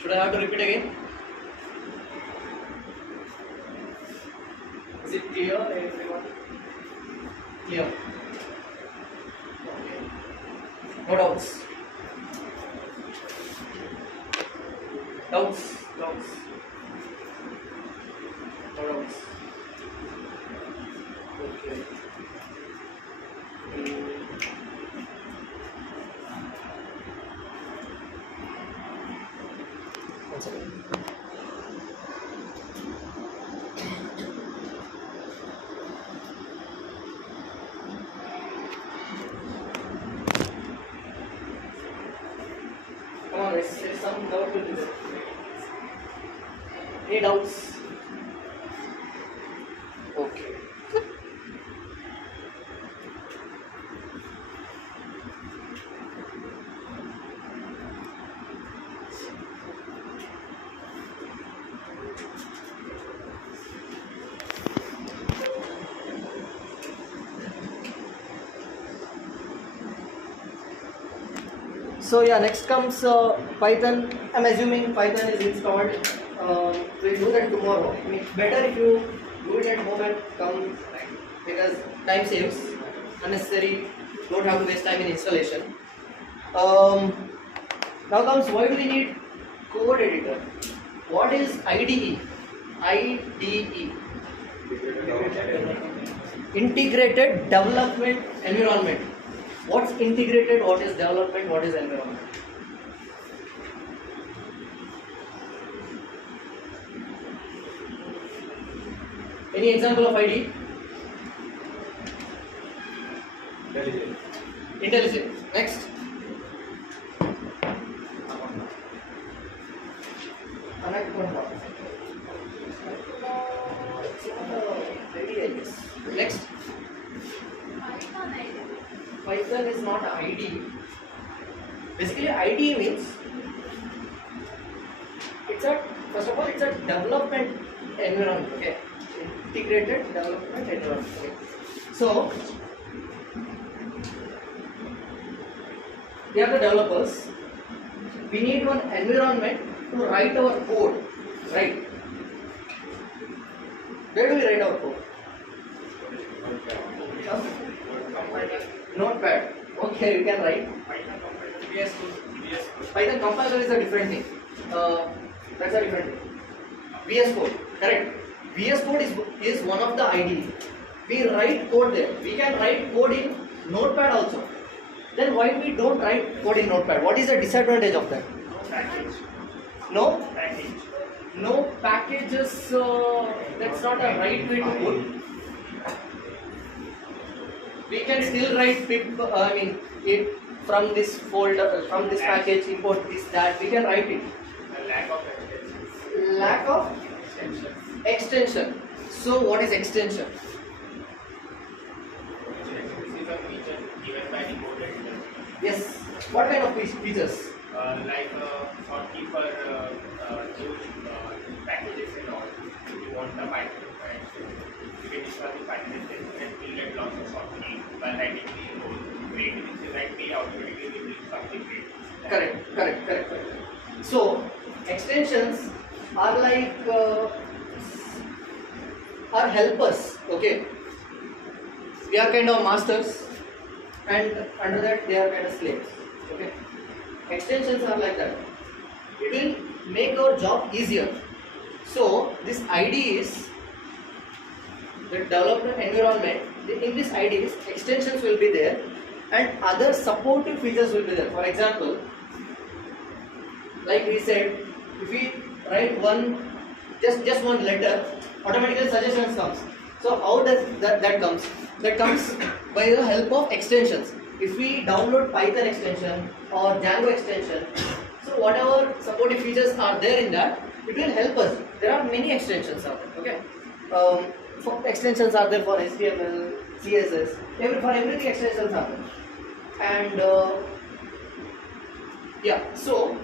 Should I have to repeat again? Clear, everyone? Clear. Okay. No doubts. Doubts. No doubts. Okay. One second. Come on, there's some doubt will be there. Any doubts? Okay. So yeah, next comes Python. I'm assuming Python is installed. We'll do that tomorrow. I mean, better if you do it at home and come, because time saves. Unnecessary. Don't have to waste time in installation. Now comes, why do we need code editor? What is IDE? IDE. Integrated Development Environment. What's integrated? What is development? What is environment? Any example of IDE? Intelligent. Next. Anaconda. Next. Python is not IDE. Basically, IDE means first of all it's a development environment. Okay, integrated development environment. Okay. So we are the developers. We need one environment to write our code. Right? Where do we write our code? Notepad. Okay, you can write. Python compiler is a different thing. That's a different thing. VS Code, correct. VS Code is one of the IDE. We write code there. We can write code in Notepad also. Then why we don't write code in Notepad? What is the disadvantage of that? No package. No packages. That's not a right way to put. We can still write pip. It from this folder, from this package, import this, that. We can write it. Lack of extension. So what is extension? Yes. What kind of features? Like shortkeeper, huge packages and all. You want the Python, you can install the Python and will get lots of shortkeys by writing the code. Great, if you write the automatically will do something great. Correct. So extensions are like are helpers. Okay. We are kind of masters, and under that they are kind of slaves. Okay. Extensions are like that. It will make our job easier. So this IDE is the development environment. In this IDE, extensions will be there, and other supportive features will be there. For example, like we said, if we write just one letter, automatically suggestions comes. So how does that comes? That comes by the help of extensions. If we download Python extension or Django extension, so whatever supportive features are there in that, it will help us. There are many extensions out there. Okay, extensions are there for HTML, CSS. For everything extensions are there. And so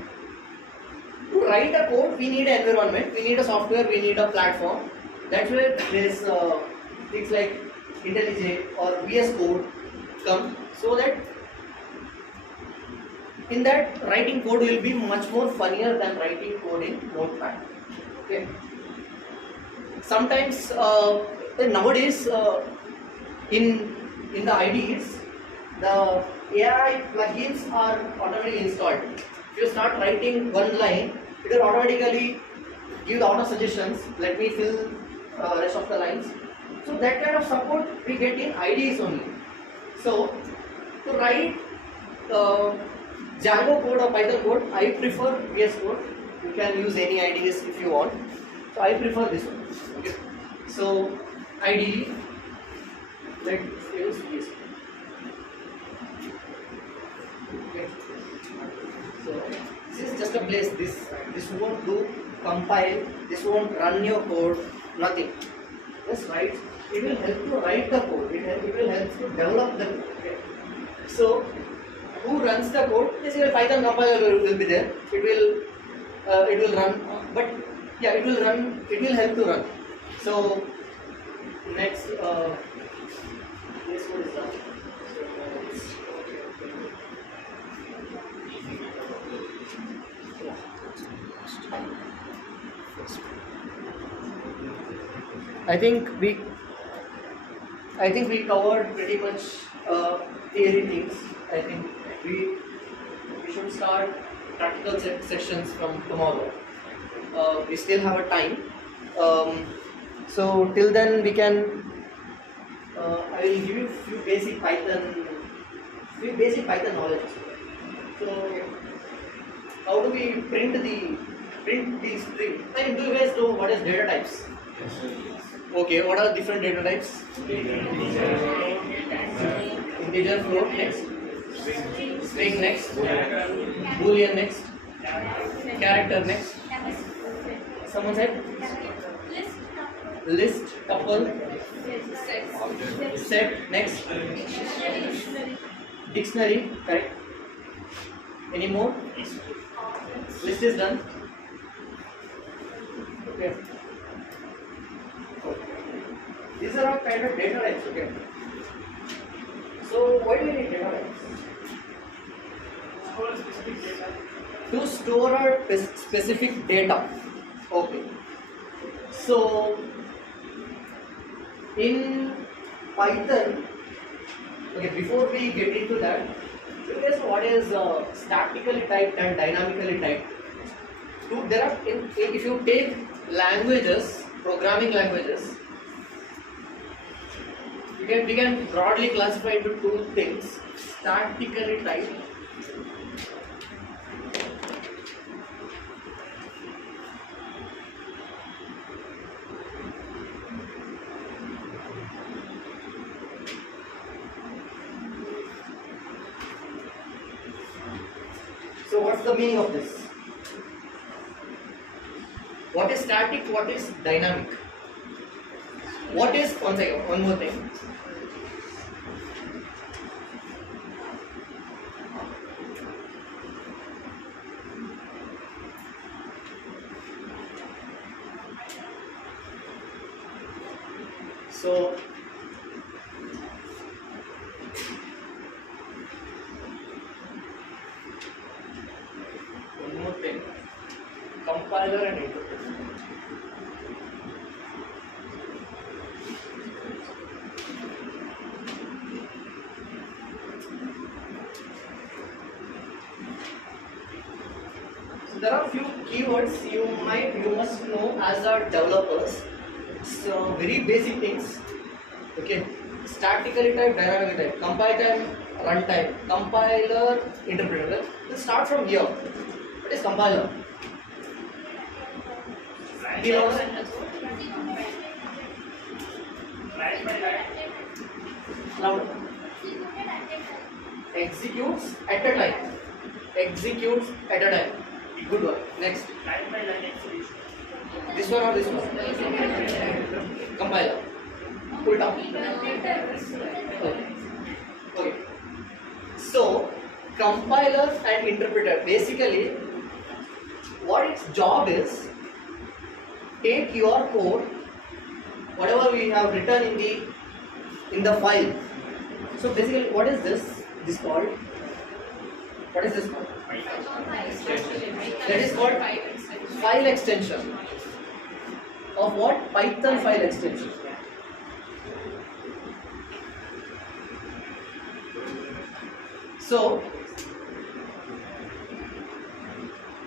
to write a code, we need an environment, we need a software, we need a platform. That's where this things like IntelliJ or VS Code come, so that in that writing code will be much more funnier than writing code in Notepad. Okay. Sometimes then nowadays in the IDEs, the AI plugins are automatically installed. If you start writing one line, it will automatically give the auto suggestions. Let me fill rest of the lines. So that kind of support we get in IDEs only. So to write Django code or Python code, I prefer VS Code. You can use any IDEs if you want. So I prefer this one. Okay. So IDE, let's use VS Code. Okay. So this is just a place. This won't do compile. This won't run your code. Nothing. Just write. It will help to write the code. It will help to develop the code. Okay. So who runs the code? Basically, Python compiler will be there. It will run. But yeah, it will run. It will help to run. So next, this code is done. I think we covered pretty much theory things. I think we should start practical sessions from tomorrow. We still have a time. So till then we can. I will give you few basic Python knowledge. So how do we print the string? I mean, do you guys know what is data types? Okay, what are different data types? Integer, float next, string next, boolean next, character next. Someone said? List, tuple, set next, dictionary, correct? Any more? List is done. Okay. These are all kind of data types, okay? So why do we need data types? To store a specific data. Okay. So in Python, okay, before we get into that, you guys know what is statically typed and dynamically typed? If you take languages, programming languages, we can broadly classify into two things: statically typed So what's the meaning of this? What is static? What is dynamic? What is, one more thing. So one more thing, compiler and interpreter. So there are a few keywords you must know as our developers. So very basic things. Okay, statically typed, dynamically typed, compile time, runtime, compiler, interpreter. Let's start from here. What is compiler? Louder. Executes at a time. Executes at a time. Good one. Next. This one or this one? Compiler. Pull down. Okay. So, compiler and interpreter, basically, what its job is, take your code, whatever we have written in the file. So basically, what is this? This called? What is this called? That is called file extension. Of what? Python file extension. So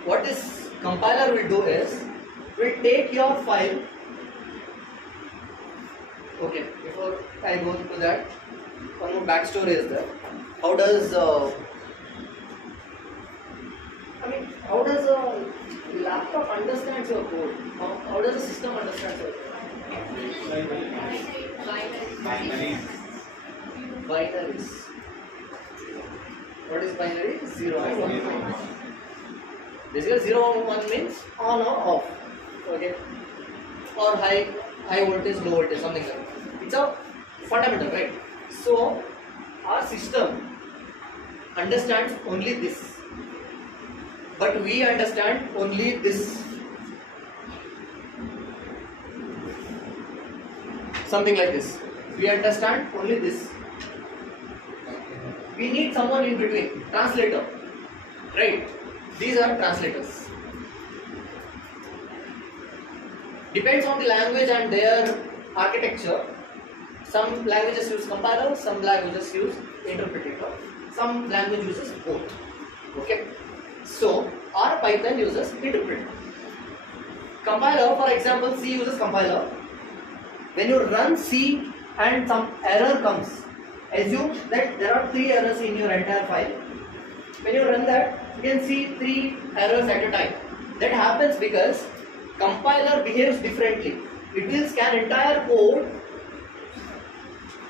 what this compiler will do is, will take your file. Okay, before I go to that, one more backstory is there. How does how does a laptop understands your code? How does the system understand your code? Binaries. What is binary? 0 and 1. Basically 0 and 1 means on or off. Okay. Or high voltage, low voltage, something like that. It's a fundamental, right? So our system understands only this, but we understand only this. Something like this. We understand only this. We need someone in between, translator, right? These are translators. Depends on the language and their architecture. Some languages use compiler, some languages use interpreter, some language uses both. Okay. So our Python uses interpreter. Compiler, for example, C uses compiler. When you run C and some error comes, assume that there are 3 errors in your entire file. When you run that, you can see 3 errors at a time. That happens because compiler behaves differently. It will scan entire code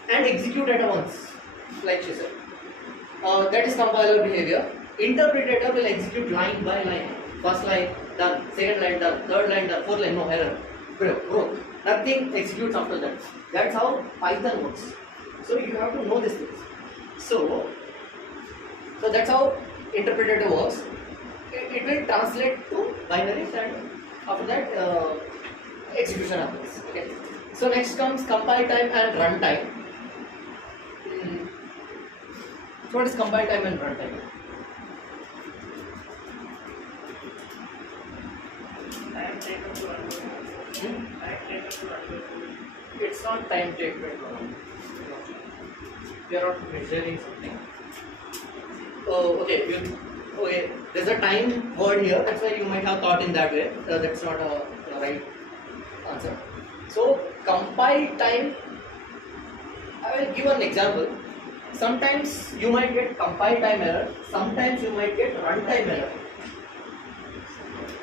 and execute at once, like she said. That is compiler behavior. Interpreter will execute line by line. First line done, second line done, third line done, fourth line no error. Broke. Nothing executes after that. That's how Python works. So you have to know these things. So that's how interpreter works. It will translate to binaries, and after that execution happens. Okay. So next comes compile time and run time. So what is compile time and run time? Time taken to run. Time taken to run. It's not time taken to run. We are not measuring something. Oh, okay. Okay. There's a time word here. That's why you might have thought in that way. That's not a right answer. So compile time. I will give an example. Sometimes you might get compile time error. Sometimes you might get runtime error.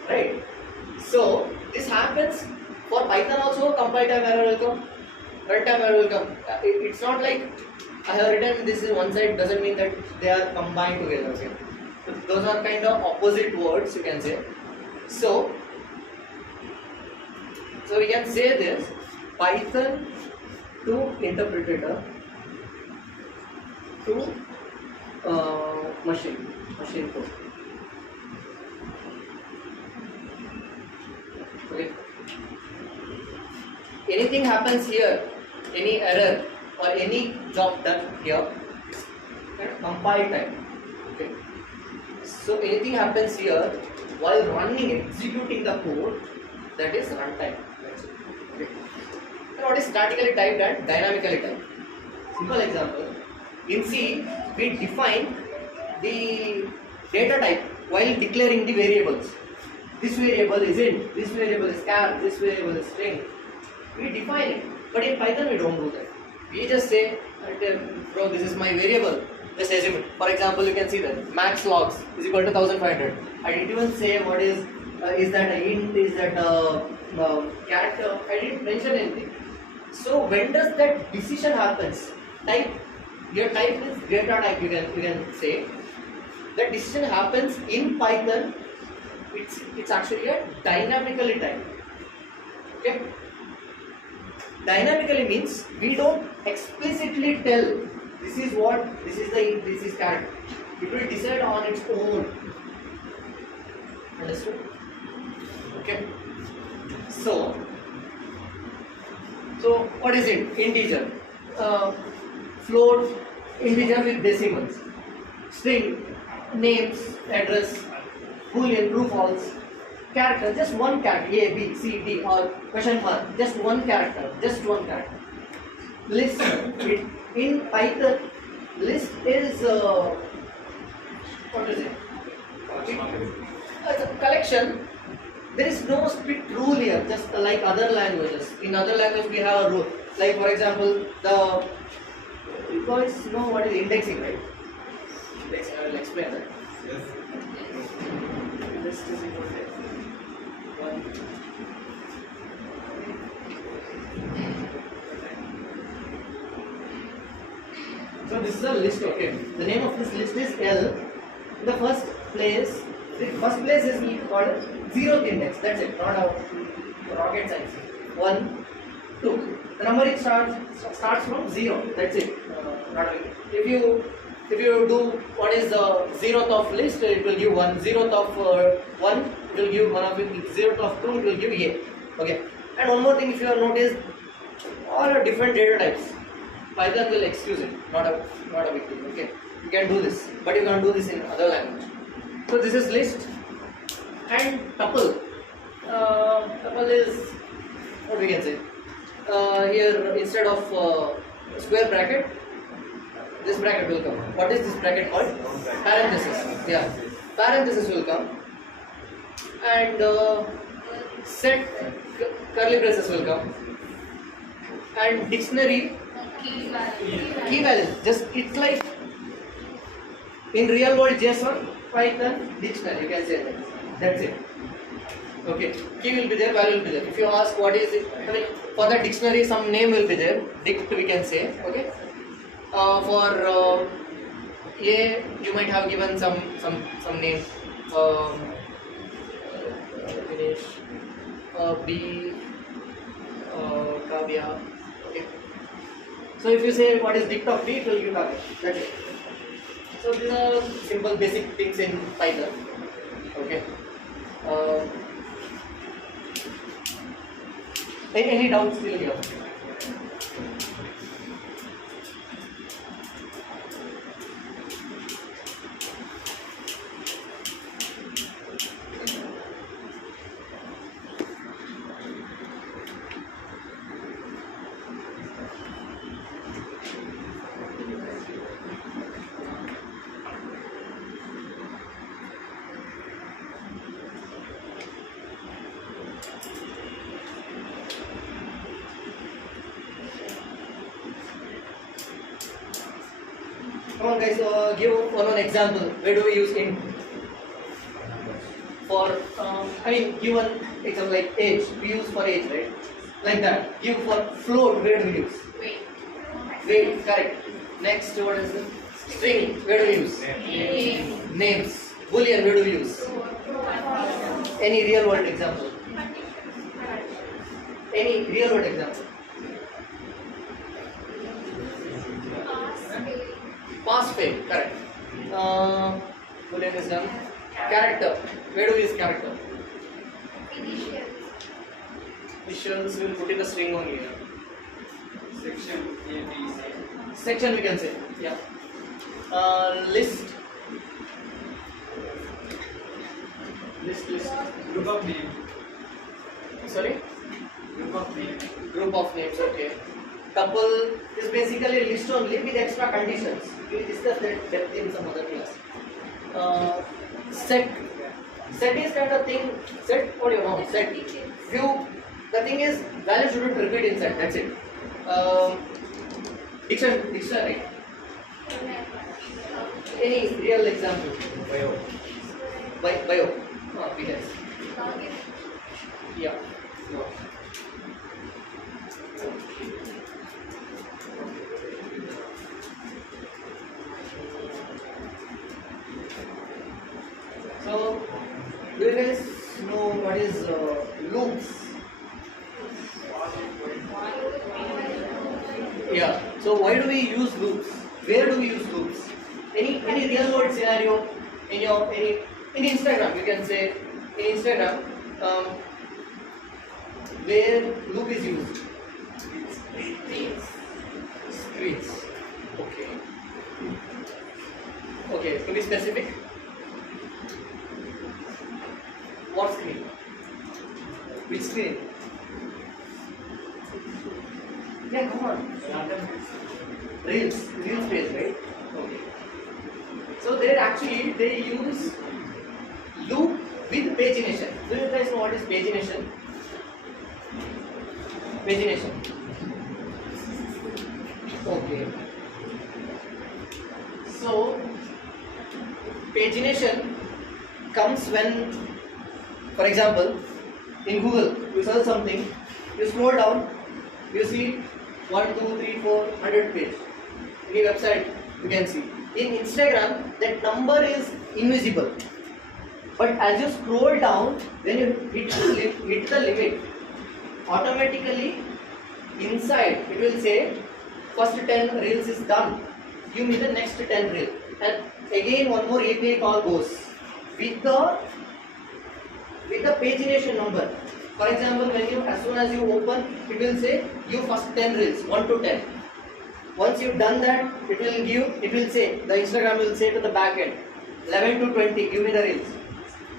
Right. So this happens for Python also. Compile time error will come. Runtime error will come. It's not like I have written this in one side doesn't mean that they are combined together. Okay. Those are kind of opposite words, you can say. So we can say this: Python to interpreter to machine code. Okay. Anything happens here, any error or any job done here, compile time. Okay. So anything happens here while running, executing the code, that is runtime. Okay. And what is statically typed and dynamically typed? Simple example. In C, we define the data type while declaring the variables. This variable is int, this variable is char, this variable is string. We define it, but in Python we don't do that. We just say, bro, this is my variable. Just assume it. For example, you can see that max logs is equal to 1500. I didn't even say what is that a int, is that a character. I didn't mention anything. So when does that decision happens? Your type is data type. You can say that decision happens in Python. It's actually a dynamically typed. Okay. Dynamically means we don't explicitly tell this is what, this is the int, this is character. It will decide on its own. Understood? Okay. So what is it? Integer, float, integer with decimals, string, names, address, boolean, true, false, character, just one character, A, B, C, D, or question mark, just one character. List, in Python, list is What is it? It's a collection. There is no strict rule here, just like other languages. In other languages we have a rule. Like for example, you guys know what is indexing, right? Indexing, I will explain that. Yes. List is equal to one. So this is a list, okay. The name of this list is L. The first place is called zeroth index. That's it, not a rocket science. 1, 2. The numbering starts from 0. That's it. Not a big. If you do what is the zeroth of list, it will give 1. Zeroth of 1, it will give 1 of it. Zeroth of 2, it will give A. Okay. And one more thing, if you have noticed, all are different data types. Python will excuse it. Not a big deal. Okay. You can do this, but you can't do this in other language. So this is list and tuple. Tuple is what we can say. Here instead of square bracket, this bracket will come. What is this bracket called? Parenthesis. Yeah, parenthesis will come, and set curly braces will come, and dictionary key values. Just it's like in real world JSON, Python dictionary. You can say that. That's it. Okay. Key will be there, value will be there. If you ask what is it, I mean, for the dictionary some name will be there. Dict we can say. Okay. For A, you might have given some name. Finish. B, Kavya. Okay. So if you say what is dict of B, it will give Kavya. That's it. So these are simple basic things in Python. Okay. Any doubts still here? Come on guys, give one example. Where do we use int? For, give one example like age. We use for age, right? Like that. Give for float, where do we use? Wait, correct. Next, what is it? String, where do we use? Names. Boolean, where do we use? Any real world example? Any real world example? Past fail, correct. Boolean is done. Character, where do we use character? Initials will put in the string only here. Section A, B, C. Section we can say, yeah. List. List. Group of name. Sorry? Group of name. Group of names, okay. Tuple is basically a list only with extra conditions. We will discuss that depth in some other class. Set. Set is kind of thing. Set, what do you know? Set. View. The thing is, value shouldn't repeat in set. That's it. Dictionary. Any real example? Bio. Bio. We can. Yeah. No. So, do you guys know what is loops? Yeah. So why do we use loops? Where do we use loops? Any real world scenario in Instagram? You can say in Instagram where loop is used. Screens. Okay. Okay. To be specific. What screen? Which screen? Yeah, come on. Reels page, right? Okay. So there actually they use loop with pagination. Do you guys know what is pagination? Pagination. Okay. So pagination comes when, for example, in Google you search something, you scroll down, you see 1, 2, 3, 4, 100 page. In your website you can see. In Instagram that number is invisible. But as you scroll down, when you hit the limit, automatically inside it will say first 10 reels is done. Give me the next 10 reels. And again one more API call goes with the pagination number. For example, when you as soon as you open, it will say give first 10 reels 1 to 10. Once you've done that, it will say the Instagram will say to the backend 11 to 20. Give me the reels.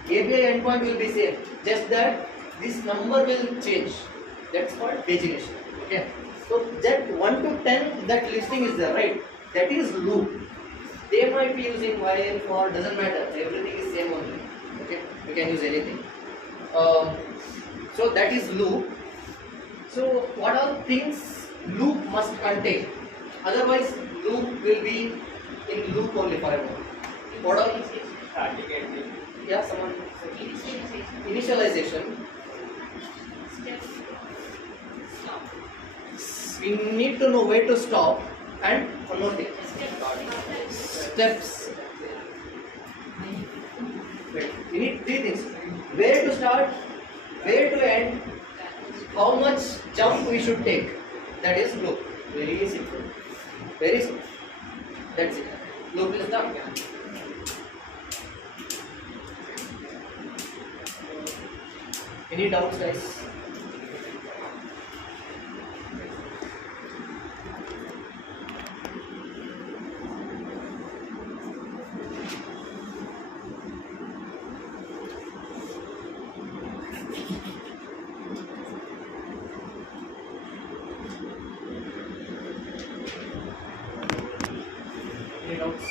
API endpoint will be same. Just that this number will change. That's called pagination. Okay. So that 1 to 10 that listing is there, right? That is loop. They might be using while, for, doesn't matter. Everything is same only. Okay. You can use anything. So that is loop. So what are things loop must contain? Otherwise loop will be in loop only forever. What are yeah, someone initialization. We need to know where to stop, and one more thing. Steps. Wait, we need 3 things. Where to start, where to end, how much jump we should take. That is loop. Very simple. Very simple. That's it. Loop is done. Any doubts, guys? Any doubts?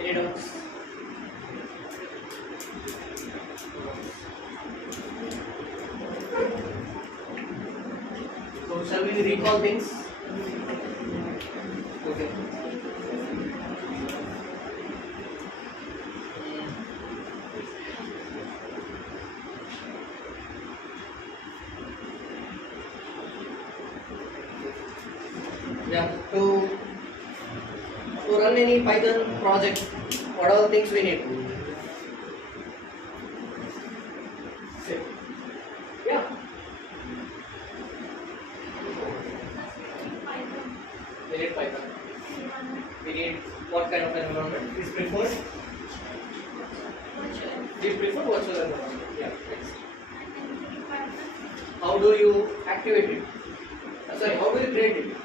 Any doubts? So shall we recall things? Okay. Yeah, to run any Python project, what are the things we need? Say. Yeah. We need Python. We need what kind of environment is preferred? We prefer virtual environment. Yeah. Next. How do you activate it? Sorry, how do you create it?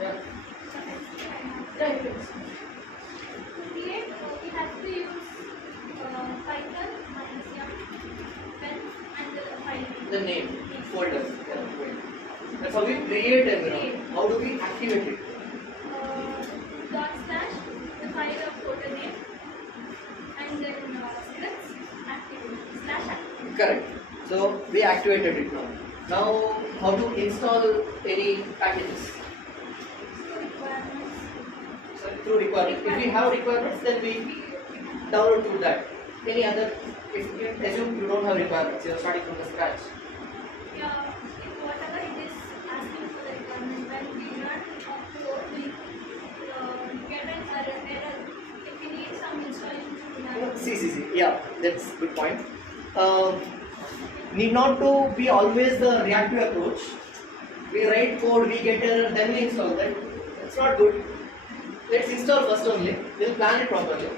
Yeah. Yeah, it is. Create, we have to use Python, pen, and the file. The name, folder. Yeah, wait. That's how we create environment. How do we activate it? Dot slash, the file of folder name, and then scripts activate slash activate. Correct. So we activated it now. Now, how to install any packages? Requirements. So through requirements. If we have requirements, then we download through that. Any other? If you assume you don't have requirements, you are starting from the scratch. Yeah, if whatever it is asking for the requirement, when we run code, we get an error. If we need some installation to have. See. Yeah, that's good point. Need not to be always the reactive approach. We write code, we get error, then we install that. That's not good. Let's install first only. We'll plan it properly.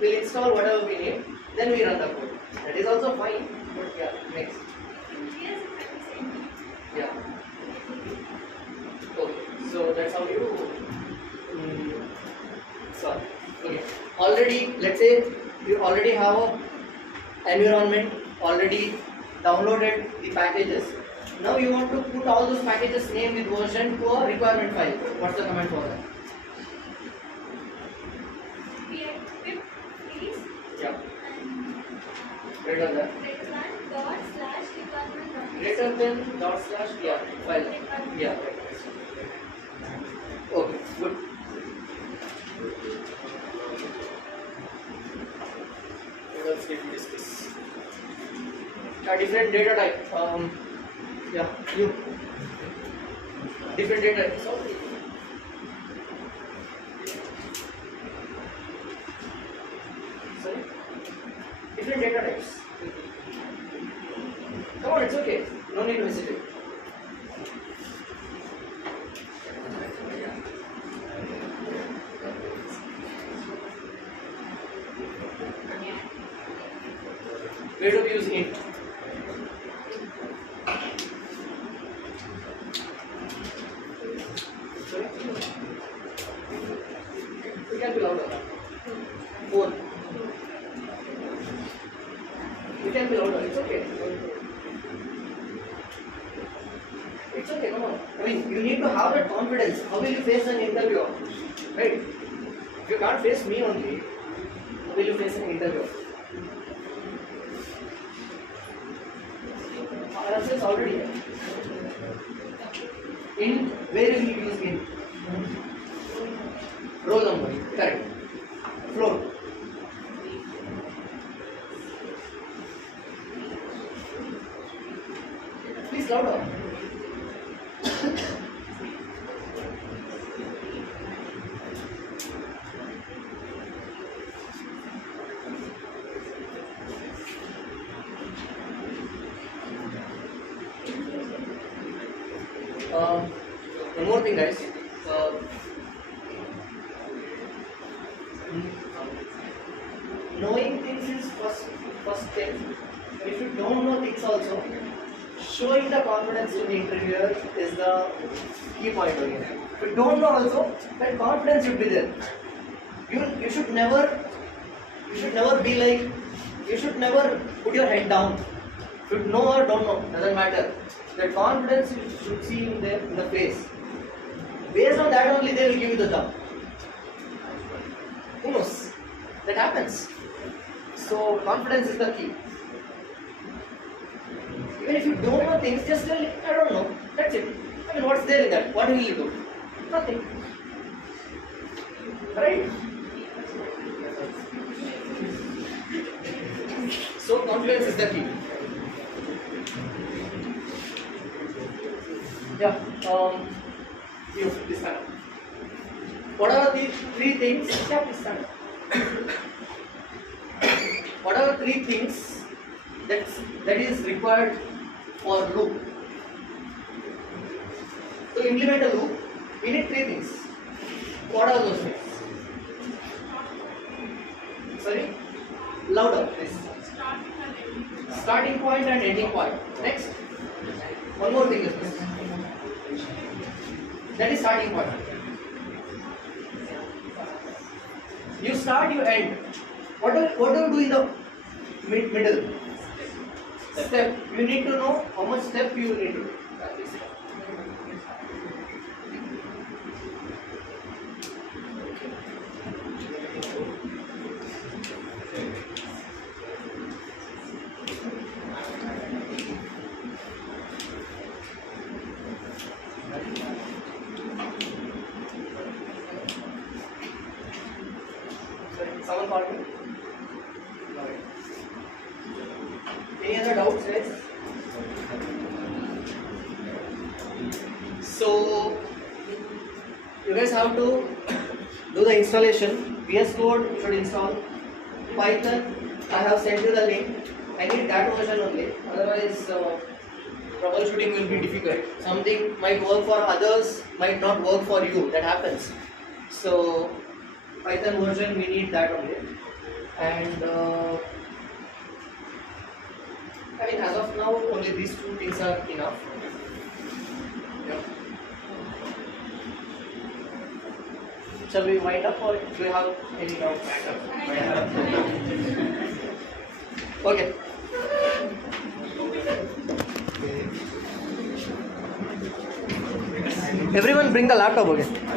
We'll install whatever we need, then we run the code. That is also fine. But yeah, next. Yes, Yeah. So that's how you solve. Okay. Already, let's say you already have a environment, already downloaded the packages. Now you want to put all those packages name with version to a requirement file. What's the command for that? pip please Yeah. and Greater than. return /requirement. Greater than dot slash yeah file. Yeah. Okay. Good. What else did we discuss? Different data type. Yeah. You. Different data types. Okay. Sorry. Different data types. Come on, it's okay. No need to hesitate. Where do we use int? Sorry? You can be louder. 4. You can be louder. It's okay. It's okay, come on. I mean, you need to have that confidence. How will you face an interview? Right? If you can't face me only, how will you face an interview? Our answer is already here. Int, where will you use int? Roll number, correct. Float. Please louder. One more thing, guys. Knowing things is first step. If you don't know things also, showing the confidence to the interviewer is the key point over here. If you don't know also, that confidence should be there. You should never be like, you should never put your head down. If you know or don't know, doesn't matter. That confidence you should see in the face. Based on that only they will give you the job. Who knows? That happens. So confidence is the key. Even if you don't know things, just tell, I don't know. That's it. I mean, what's there in that? What will you do? Nothing. Right? So confidence is the key. Yeah. You please stand up. What are the 3 things? Yeah, please stand up. What are the 3 things that is required for loop? To implement a loop, we need 3 things. What are those things? Sorry? Louder, please. Starting point and ending point. Next. One more thing is this. That is starting point. You start, you end. What do you do in the middle? Step. You need to know how much step you need to do. Someone called me? No. Any other doubts, guys? So, you guys have to do the installation. VS Code you should install. Python, I have sent you the link. I need that version only. Otherwise, troubleshooting will be difficult. Something might work for others, might not work for you. That happens. So, Python version, we need that only. And I mean, as of now, only these 2 things are enough. Yeah. Shall we wind up or do you have any doubts? Okay. Everyone bring the laptop again.